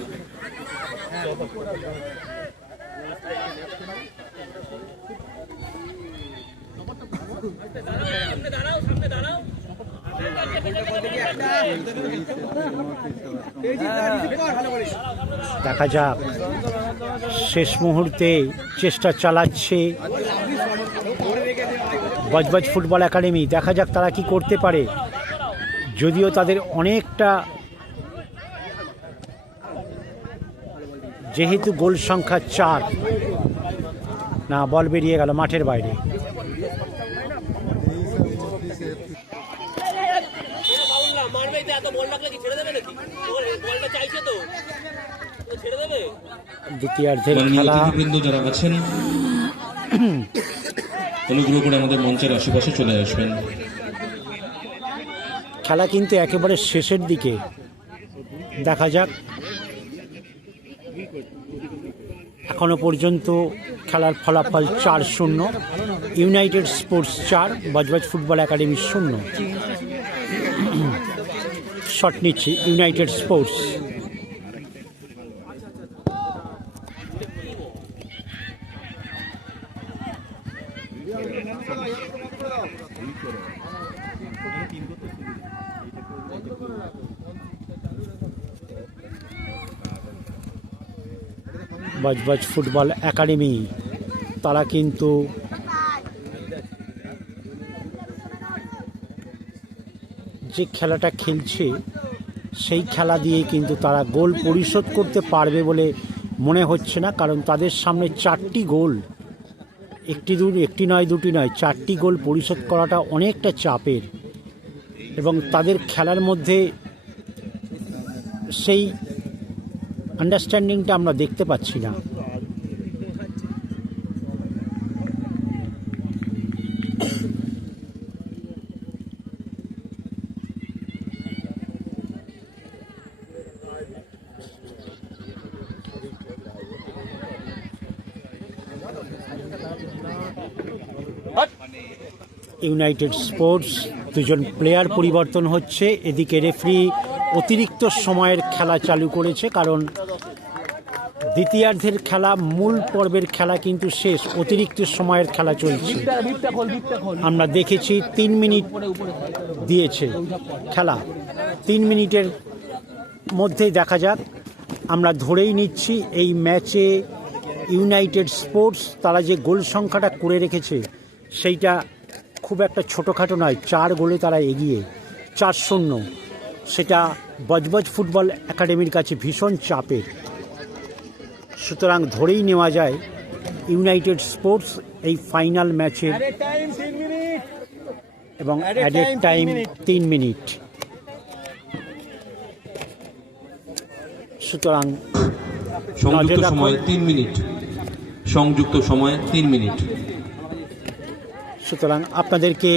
দেখা যাক, শেষ মুহূর্তে চেষ্টা চালাচ্ছে বজবজ ফুটবল একাডেমি। দেখা যাক তারা কি করতে পারে, যদিও তাদের অনেকটা যেহেতু গোল সংখ্যা 4, না বল বেরিয়ে গেল মাঠের বাইরে। দ্বিতীয়ার্ধের মাননীয় খেলা অতিথিবৃন্দ যারা আছেন অনুগ্রহ করে আমাদের মঞ্চের আশেপাশে চলে আসবেন। খেলা কিন্তু একেবারে শেষের দিকে। দেখা যাক, এখনো পর্যন্ত খেলার ফলাফল 4-0, United Sports 4, Budge Budge football academy 0। Shot নিচ্ছে United Sports. Budge Budge football Academy তারা কিন্তু যে খেলাটা খেলছে সেই খেলা দিয়ে কিন্তু তারা গোল পরিশোধ করতে পারবে বলে মনে হচ্ছে না, কারণ তাদের সামনে 4টি গোল, একটি নয় দুটি নয় 4টি গোল পরিশোধ করাটা অনেকটা চাপের, এবং তাদের খেলার মধ্যে সেই আন্ডারস্ট্যান্ডিংটা আমরা দেখতে পাচ্ছি না। ইউনাইটেড স্পোর্টস দুজন প্লেয়ার পরিবর্তন হচ্ছে। এদিকে রেফারি অতিরিক্ত সময়ের খেলা চালু করেছে, কারণ দ্বিতীয়ার্ধের খেলা, মূল পর্বের খেলা কিন্তু শেষ, অতিরিক্ত সময়ের খেলা চলছে। আমরা দেখেছি 3 মিনিট দিয়েছে খেলা, 3 মিনিটের মধ্যে দেখা যাক। আমরা ধরেই নিচ্ছি এই ম্যাচে ইউনাইটেড স্পোর্টস তারা যে গোল সংখ্যাটা করে রেখেছে সেইটা খুব একটা ছোটোখাটো নয়, 4 গোলে তারা এগিয়ে, 4-0। সেটা বজবজ ফুটবল একাডেমির কাছে ভীষণ চাপের। সুতরাং ধরেই নেওয়া যায় ইউনাইটেড স্পোর্টস এই ফাইনাল ম্যাচের, এবং অ্যাডেড টাইম 3 মিনিট। সুতরাং সংযুক্ত সময় 3 মিনিট, সংযুক্ত সময় 3 মিনিট। সুতরাং আপনাদেরকে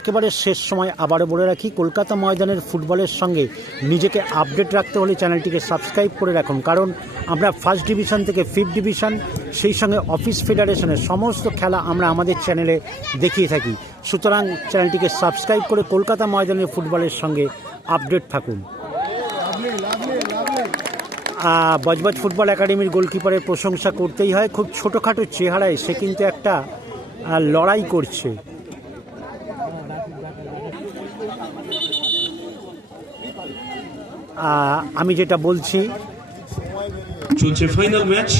একেবারে শেষ সময় আবারও বলে রাখি, কলকাতা ময়দানের ফুটবলের সঙ্গে নিজেকে আপডেট রাখতে হলে চ্যানেলটিকে সাবস্ক্রাইব করে রাখুন, কারণ আমরা 1st ডিভিশন থেকে 5th ডিভিশন, সেই সঙ্গে অফিস ফেডারেশনের সমস্ত খেলা আমরা আমাদের চ্যানেলে দেখিয়ে থাকি। সুতরাং চ্যানেলটিকে সাবস্ক্রাইব করে কলকাতা ময়দানের ফুটবলের সঙ্গে আপডেট থাকুন। বজবজ ফুটবল একাডেমির গোলকিপারের প্রশংসা করতেই হয়, খুব ছোটোখাটো চেহারায় সে কিন্তু একটা লড়াই করছে। আমি যেটা বলছি, চলছে ফাইনাল ম্যাচ,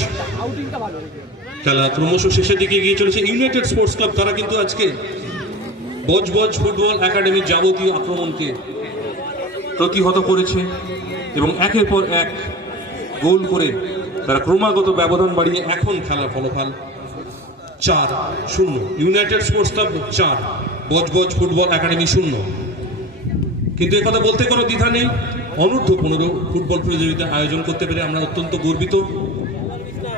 খেলা ক্রমশ শেষের দিকে এগিয়ে চলেছে। ইউনাইটেড স্পোর্টস ক্লাব তারা কিন্তু আজকে বজবজ ফুটবল একাডেমির যাবতীয় আক্রমণকে প্রতিহত করেছে এবং একের পর এক গোল করে তারা ক্রমাগত ব্যবধান বাড়িয়ে এখন খেলার ফলাফল 4-0, United Sports club 4, Budge Budge football academy 0। কিন্তু একথা বলতে কোনো দ্বিধা নেই, অনূর্ধ্ব 15 ফুটবল প্রতিযোগিতা আয়োজন করতে পেরে আমরা অত্যন্ত গর্বিত।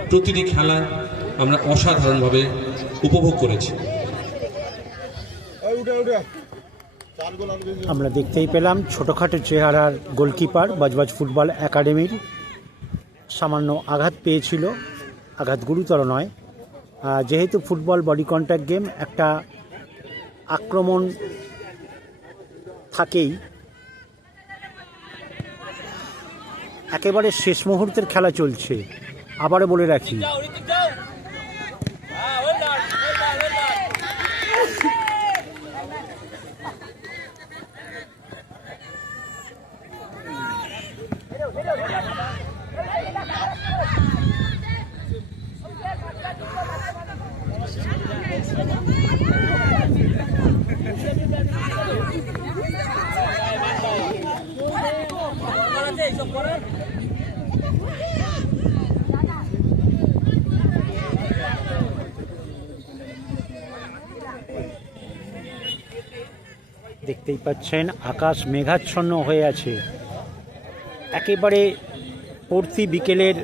প্রতিটি খেলা আমরা অসাধারণভাবে উপভোগ করেছি। আমরা দেখতেই পেলাম ছোটোখাটো চেহারার গোলকিপার বজবজ ফুটবল একাডেমির সামান্য আঘাত পেয়েছিল, আঘাত গুরুতর নয়। যেহেতু ফুটবল বডি কন্ট্যাক্ট গেম, একটা আক্রমণ থাকেই। একেবারে শেষ মুহূর্তের খেলা চলছে, আবারও বলে রাখি। দেখতেই পাচ্ছেন আকাশ মেঘাচ্ছন্ন হয়ে আছে, একেবারে পড়তি বিকেলের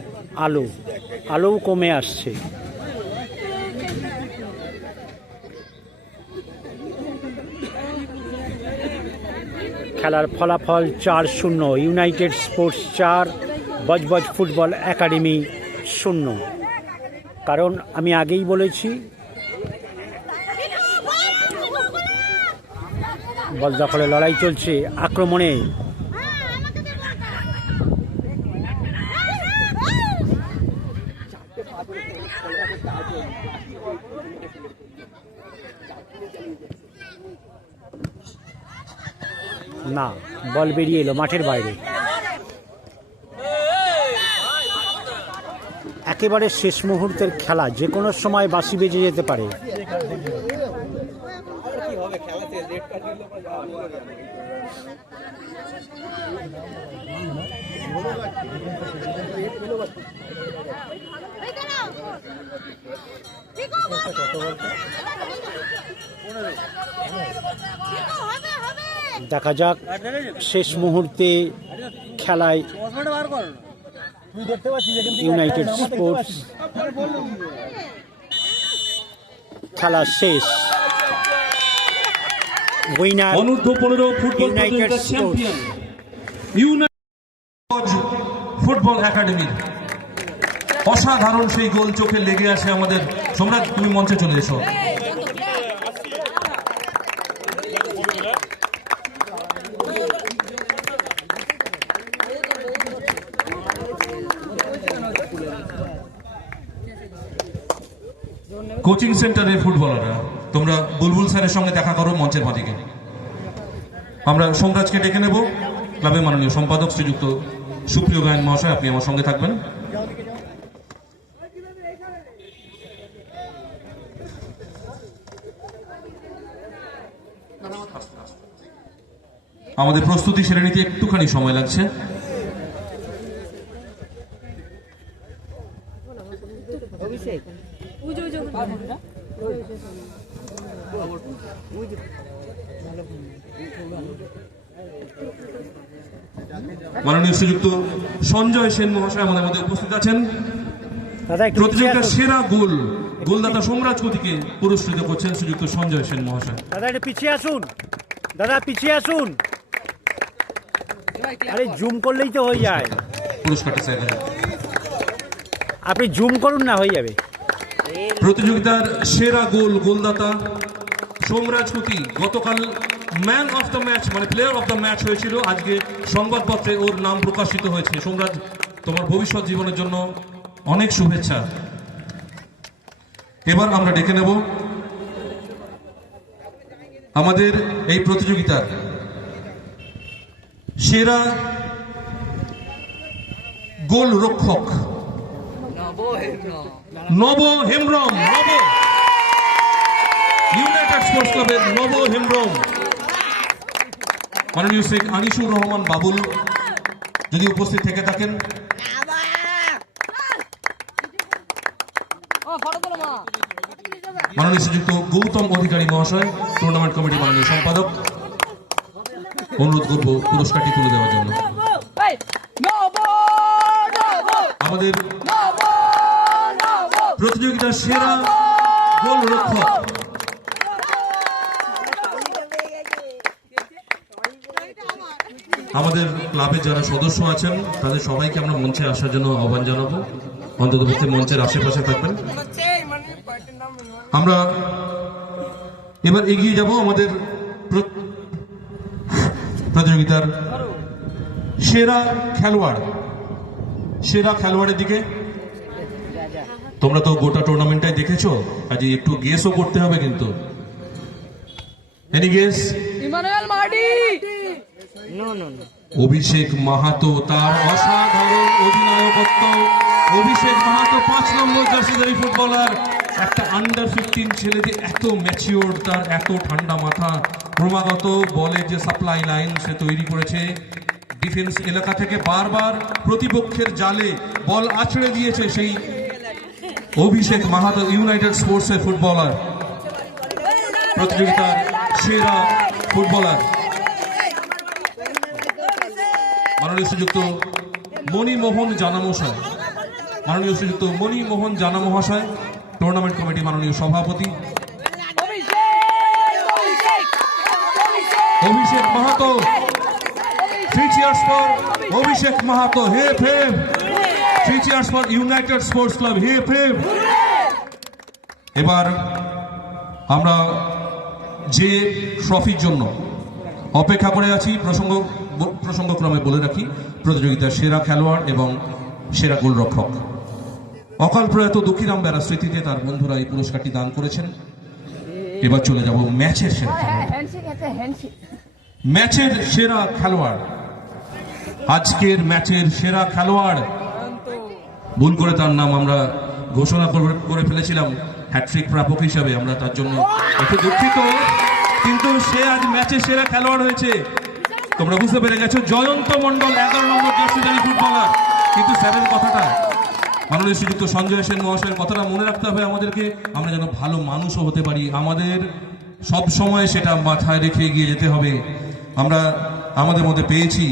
আলোও কমে আসছে। খেলার ফলাফল 4-0, United Sports 4, Budge Budge football academy 0। কারণ আমি আগেই বলেছি বল দখলে লড়াই চলছে, আক্রমণে না, বল বেরিয়ে এলো মাঠের বাইরে। একেবারে শেষ মুহূর্তের খেলা, যে কোনো সময় বাঁশি বেজে যেতে পারে। দেখা যাক শেষ মুহূর্তে খেলায় ইউনাইটেড স্পোর্টস খেলা শেষ। উইনার অনূর্ধ্ব 15 ফুটবল ইউনাইটেড প্রতিযোগিতার স্পোর্টস। চ্যাম্পিয়ন ইউনাইটেড ফুটবল একাডেমির। অসাধারণ সেই গোল চোখে লেগে আসে আমাদের। সম্রাট, তুমি মঞ্চে চলে এসো। কোচিং সেন্টারের ফুটবলাররা, তোমরা বুলবুল স্যারের সঙ্গে দেখা করো মঞ্চের মাঝিকে। আমরা সোমরাজকে ডেকে নেব। ক্লাবের মাননীয় সম্পাদক শ্রীযুক্ত সুপ্রিয় গায়ন মহাশয়, আপনি আমার সঙ্গে থাকবেন। আমাদের প্রস্তুতি সেরে নিতে একটুখানি সময় লাগছে। মাননীয় শ্রীযুক্ত সঞ্জয় সেন মহাশয় আমাদের মধ্যে উপস্থিত আছেন। দাদা একটু প্রতিযোগিতার সেরা গোলদাতা সোমরাজ কতিকে পুরস্কৃত করছেন শ্রীযুক্ত সঞ্জয় সেন মহাশয়। দাদা একটু পিছিয়ে আসুন, দাদা পিছিয়ে আসুন। আরে জুম করলেই তো হয়ে যায়, পুরস্কারটা চাইলেন। আপনি জুম করুন না, হয়ে যাবে। প্রতিযোগিতার সেরা গোলদাতা সোমরাজ কতি গতকাল ম্যান অফ দ্য ম্যাচ মানে প্লেয়ার অফ দ্য ম্যাচ হয়েছিল। আজকে সংবাদপত্রে ওর নাম প্রকাশিত হয়েছে। সোমরাজ, তোমার ভবিষ্যৎ জীবনের জন্য অনেক শুভেচ্ছা। এবার আমরা ডেকে নেব আমাদের এই প্রতিযোগিতার সেরা গোল রক্ষক নব হেমব্রম। ইউনাইটেড স্পোর্টস ক্লাবের নব হেমব্রম। মাননীয় শেখ আনিসুর রহমান বাবুল যদি উপস্থিত থেকে থাকেন। মাননীয় শ্রীযুক্ত গৌতম অধিকারী মহাশয়, টুর্নামেন্ট কমিটি মাননীয় সম্পাদক, অনুরোধ করব পুরস্কারটি তুলে দেওয়ার জন্য। আমাদের প্রতিযোগিতার সেরা গোল রক্ষক আমাদের ক্লাবের যারা সদস্য আছেন তাদের সবাইকে আমরা মঞ্চে আসার জন্য আহ্বান জানাবো। অন্ততপক্ষে মঞ্চের আশেপাশে থাকবেন। আমরা এবার এগিয়ে যাব আমাদের প্রতিযোগিতার সেরা খেলোয়াড়ের দিকে। তোমরা তো গোটা টুর্নামেন্টটাই দেখেছো, আজ একটু গেসও করতে হবে কিন্তু। Any guess? অভিষেক মাহাতো, তার অসাধারণ অধিনায়কত্ব। অভিষেক মাহাতো 5 নম্বর জার্সিধারী ফুটবলার। একটা আন্ডার 15 ছেলেদের এত ম্যাচিওর, তার এত ঠান্ডা মাথা। ক্রমাগত বলের যে সাপ্লাই লাইন সে তৈরি করেছে। ডিফেন্স এলাকা থেকে বারবার প্রতিপক্ষের জালে বল আছড়ে দিয়েছে সেই অভিষেক মাহাতো, ইউনাইটেড স্পোর্টসের ফুটবলার। প্রতিযোগিতার সেরা ফুটবলার মাননীয় শ্রীযুক্ত মণিমোহন জানা মহাশয়, মাননীয় শ্রীযুক্ত মণিমোহন জানা মহাশয়, টুর্নামেন্ট কমিটি মাননীয় সভাপতি Abhishek Mahato, 3 cheers for Abhishek Mahato, hip hip. 3 cheers for United Sports Club, hip hip. এবার আমরা যে ট্রফির জন্য অপেক্ষা করে আছি, প্রসঙ্গক্রমে বলে রাখি প্রতিযোগিতার সেরা খেলোয়াড় এবং সেরা গোলরক্ষক। অকাল প্রয়াত দুঃখীরাম বেরার স্মৃতিতে তার বন্ধুরা এই পুরস্কারটি দান করেছেন। এবার চলে যাব ম্যাচের সেরা খেলোয়াড়। ম্যাচের সেরা খেলোয়াড়, আজকের ম্যাচের সেরা খেলোয়াড়, ভুল করে তার নাম আমরা ঘোষণা করে ফেলেছিলাম হ্যাট্রিক প্রাপক হিসাবে, আমরা তার জন্য একটু দুঃখিত, কিন্তু সে আজ ম্যাচের সেরা খেলোয়াড় হয়েছে। তোমরা বুঝতে পেরে গেছো, জয়ন্ত মন্ডল 11 নম্বর জার্সিধারী ফুটবলার। কিন্তু স্যারের কথাটা, মাননীয় শ্রীযুক্ত সঞ্জয় সেন মহাশয়ের কথাটা মনে রাখতে হবে আমাদেরকে, আমরা যেন ভালো মানুষও হতে পারি, আমাদের সব সময় সেটা মাথায় রেখে এগিয়ে যেতে হবে। আমরা আমাদের মধ্যে পেয়েছি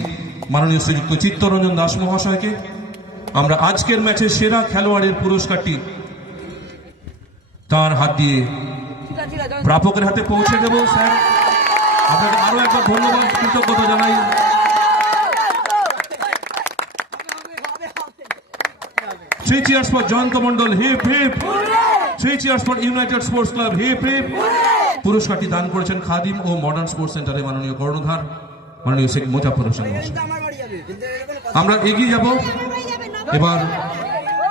মাননীয় শ্রীযুক্ত চিত্তরঞ্জন দাস মহাশয়কে। আমরা আজকের ম্যাচের সেরা খেলোয়াড়ের পুরস্কারটি তার হাত দিয়ে প্রাপকের হাতে পৌঁছে দেব। স্যার, আপনাকে আরো একবার ধন্যবাদ, কৃতজ্ঞতা জানাই। Three cheers for Jayanta Mondal, heap hip. 3 cheers for United Sports Club, hip heap. পুরস্কারটি দান করেছেন খাদিম ও মডার্ন স্পোর্টস সেন্টারের মাননীয় কর্ণধার মাননীয় শেখ মোজাফফর হোসেন মহাশয়। আমরা এগিয়ে যাব। এবার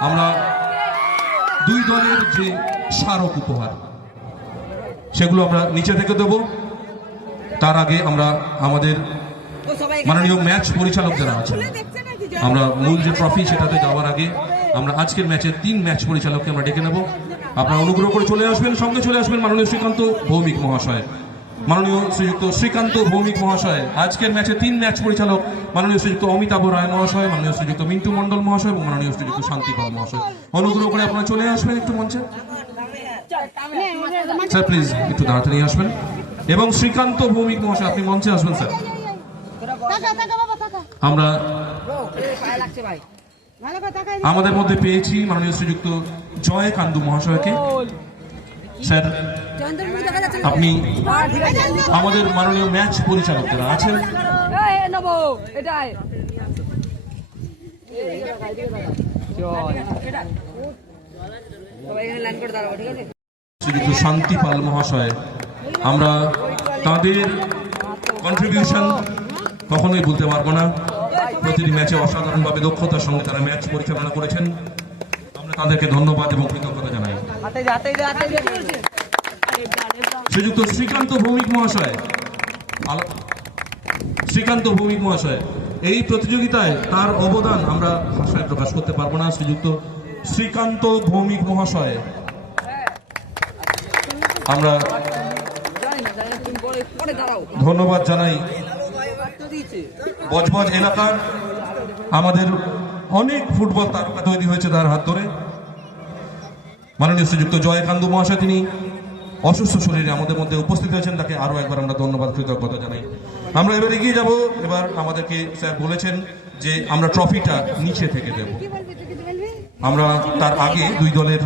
আমরা দুই দলের যে স্মারক উপহার সেগুলো আমরা নিচে থেকে দেব। তার আগে আমরা আমাদের মাননীয় ম্যাচ পরিচালক যারা আছেন, আমরা মূল যে ট্রফি সেটাতে যাওয়ার আগে আমরা আজকের ম্যাচের 3 ম্যাচ পরিচালককে আমরা ডেকে নেব। আপনারা অনুগ্রহ করে চলে আসবেন, সঙ্গে চলে আসবেন মাননীয় শ্রীকান্ত ভৌমিক মহাশয়, মাননীয় শ্রীযুক্ত শ্রীকান্ত ভৌমিক মহাশয়। আজকের ম্যাচে 3 ম্যাচ পরিচালক মাননীয় শ্রীযুক্ত অমিতাভ রায় মহাশয়, মাননীয় শ্রীযুক্ত মিন্টু মন্ডল মহাশয় এবং মাননীয় শ্রীযুক্ত শান্তি পাল মহাশয়। অনুগ্রহ করে আপনারা চলে আসবেন একটু মঞ্চে। স্যার প্লিজ একটু তাড়াতাড়ি আসবেন। এবং শ্রীকান্ত ভৌমিক মহাশয়, আপনি মঞ্চে আসবেন স্যার। আমরা আমাদের মধ্যে পেয়েছি মাননীয় শ্রীযুক্ত জয় কান্দু মহাশয়কে। স্যার, আপনি আমাদের মাননীয় ম্যাচ পরিচালক যারা আছেন, শ্রীযুক্ত শান্তি পাল মহাশয়, আমরা তাদের কন্ট্রিবিউশন কখনোই বলতে পারবো না। প্রতিটি ম্যাচে অসাধারণভাবে দক্ষতার সঙ্গে তারা ম্যাচ পরিচালনা করেছেন। আমরা তাদেরকে ধন্যবাদ এবং কৃতজ্ঞতা জানাই। শ্রীযুক্ত শ্রীকান্ত ভৌমিক মহাশয়, শ্রীকান্ত ভৌমিক মহাশয়, এই প্রতিযোগিতায় তার অবদান আমরা ভাষায় প্রকাশ করতে পারবো না। শ্রীযুক্ত শ্রীকান্ত ভৌমিক মহাশয়, আমরা ধন্যবাদ জানাই। বজবজ এলাকার আমাদের অনেক ফুটবল তারকা তৈরি হয়েছে তার হাত ধরে। মাননীয় শ্রীযুক্ত জয়কান্দু মহাশয়, তিনি অসুস্থ শরীরে আমাদের মধ্যে উপস্থিত হয়েছেন, তাকে আরো একবার আমরা ধন্যবাদ কৃতজ্ঞতা জানাই। আমরা এবার এগিয়ে যাব। এবার আমাদেরকে স্যার বলেছেন যে আমরা ট্রফিটা নিচে থেকে দেব। আমরা তার আগে দুই দলের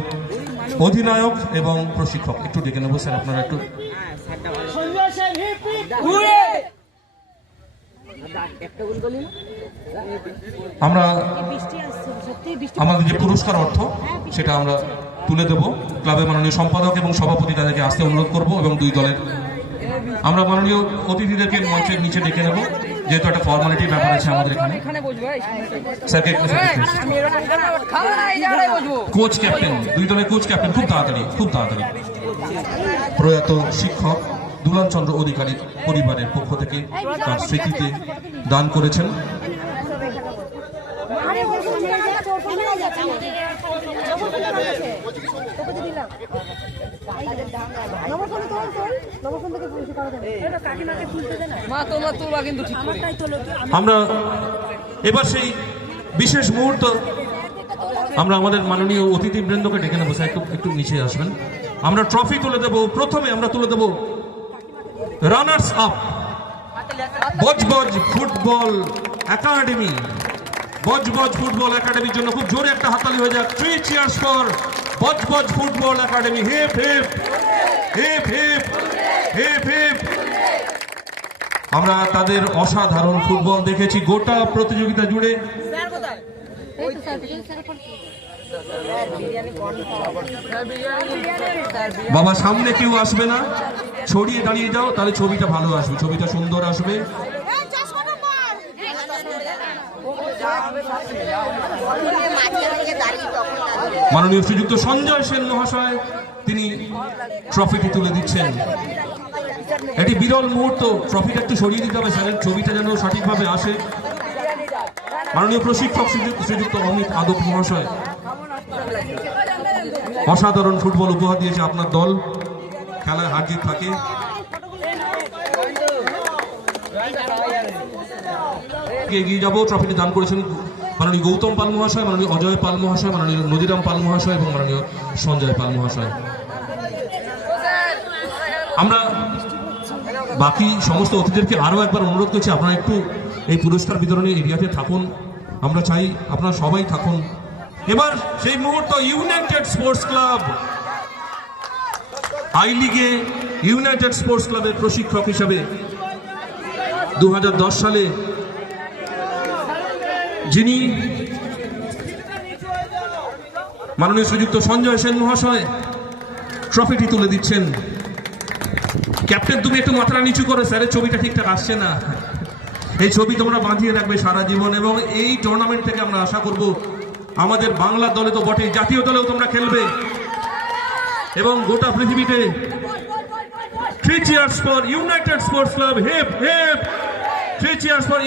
অধিনায়ক এবং প্রশিক্ষক একটু ডেকে নেব। স্যার, আপনারা একটু আমরা আমাদের যে পুরস্কার অর্থ সেটা আমরা তুলে দেব। ক্লাবের মাননীয় সম্পাদক এবং সভাপতি তাদেরকে আসতে অনুরোধ করব এবং দুই দলের আমরা মাননীয় অতিথিদেরকে মঞ্চের নিচে ডেকে নেব, যেহেতু একটা ফর্মালিটি ব্যাপার আছে আমাদের এখানে। স্যারকে কোচ ক্যাপ্টেন, দুই দলের কোচ ক্যাপ্টেন খুব তাড়াতাড়ি প্রয়াত শিক্ষক দুলাল চন্দ্র অধিকারী পরিবারের পক্ষ থেকে তার স্মৃতিতে দান করেছেন। আমরা এবার সেই বিশেষ মুহূর্ত আমরা আমাদের মাননীয় অতিথিবৃন্দকে ডেকে নেবো। স্যার একটু নিচে আসবেন। আমরা ট্রফি তুলে দেবো। প্রথমে আমরা তুলে দেবো runners up Budge Budge football academy. Budge Budge football একাডেমির জন্য খুব জোরে একটা হাততালি হয়ে যাক। 3 cheers for Budge Budge football academy. Hip hip hip hip hip hip. আমরা তাদের অসাধারণ ফুটবল দেখেছি গোটা প্রতিযোগিতা জুড়ে। বাবা সামনে কেউ আসবে না, ছড়িয়ে দাঁড়িয়ে যাও, তাহলে ছবিটা ভালো আসবে, ছবিটা সুন্দর আসবে। মাননীয় শ্রীযুক্ত সঞ্জয় সেন মহাশয় তিনি ট্রফিটি তুলে দিচ্ছেন। এটি বিরল মুহূর্ত, ট্রফিটা একটু সরিয়ে দিতে হবে স্যারের, ছবিটা যেন সঠিকভাবে আসে। মাননীয় প্রশিক্ষক শ্রীযুক্ত অমিত আদব মহাশয়, অসাধারণ ফুটবল উপহার দিয়েছে আপনার দল, খেলায় হার জিত থাকে। এগিয়ে যাবো, ট্রফিটি দান করেছেন মাননীয় গৌতম পাল মহাশয়, মাননীয় অজয় পাল মহাশয়, মাননীয় নদীরাম পাল মহাশয় এবং মাননীয় সঞ্জয় পাল মহাশয়। আমরা বাকি সমস্ত অতিথিদেরকে আরো একবার অনুরোধ করছি, আপনারা একটু এই পুরস্কার বিতরণী এরিয়াতে থাকুন, আমরা চাই আপনারা সবাই থাকুন। এবার সেই মুহূর্ত, ইউনাইটেড স্পোর্টস ক্লাব আই লিগে ইউনাইটেড স্পোর্টস ক্লাবের প্রশিক্ষক হিসাবে 2010 সালে যিনি মাননীয় শ্রীযুক্ত সঞ্জয় সেন মহাশয় ট্রফিটি তুলে দিচ্ছেন। ক্যাপ্টেন তুমি একটু মাত্রা নিচু করে, স্যারের ছবিটা ঠিকঠাক আসছে না। এই ছবি তোমরা বাঁধিয়ে রাখবে সারা জীবন, এবং এই টুর্নামেন্ট থেকে আমরা আশা করব আমাদের বাংলা দলে তো বটে, জাতীয় দলেও তোমরা খেলবে এবং গোটা পৃথিবীতে। 3 cheers for United Sports Club. Hip hip. 3 cheers for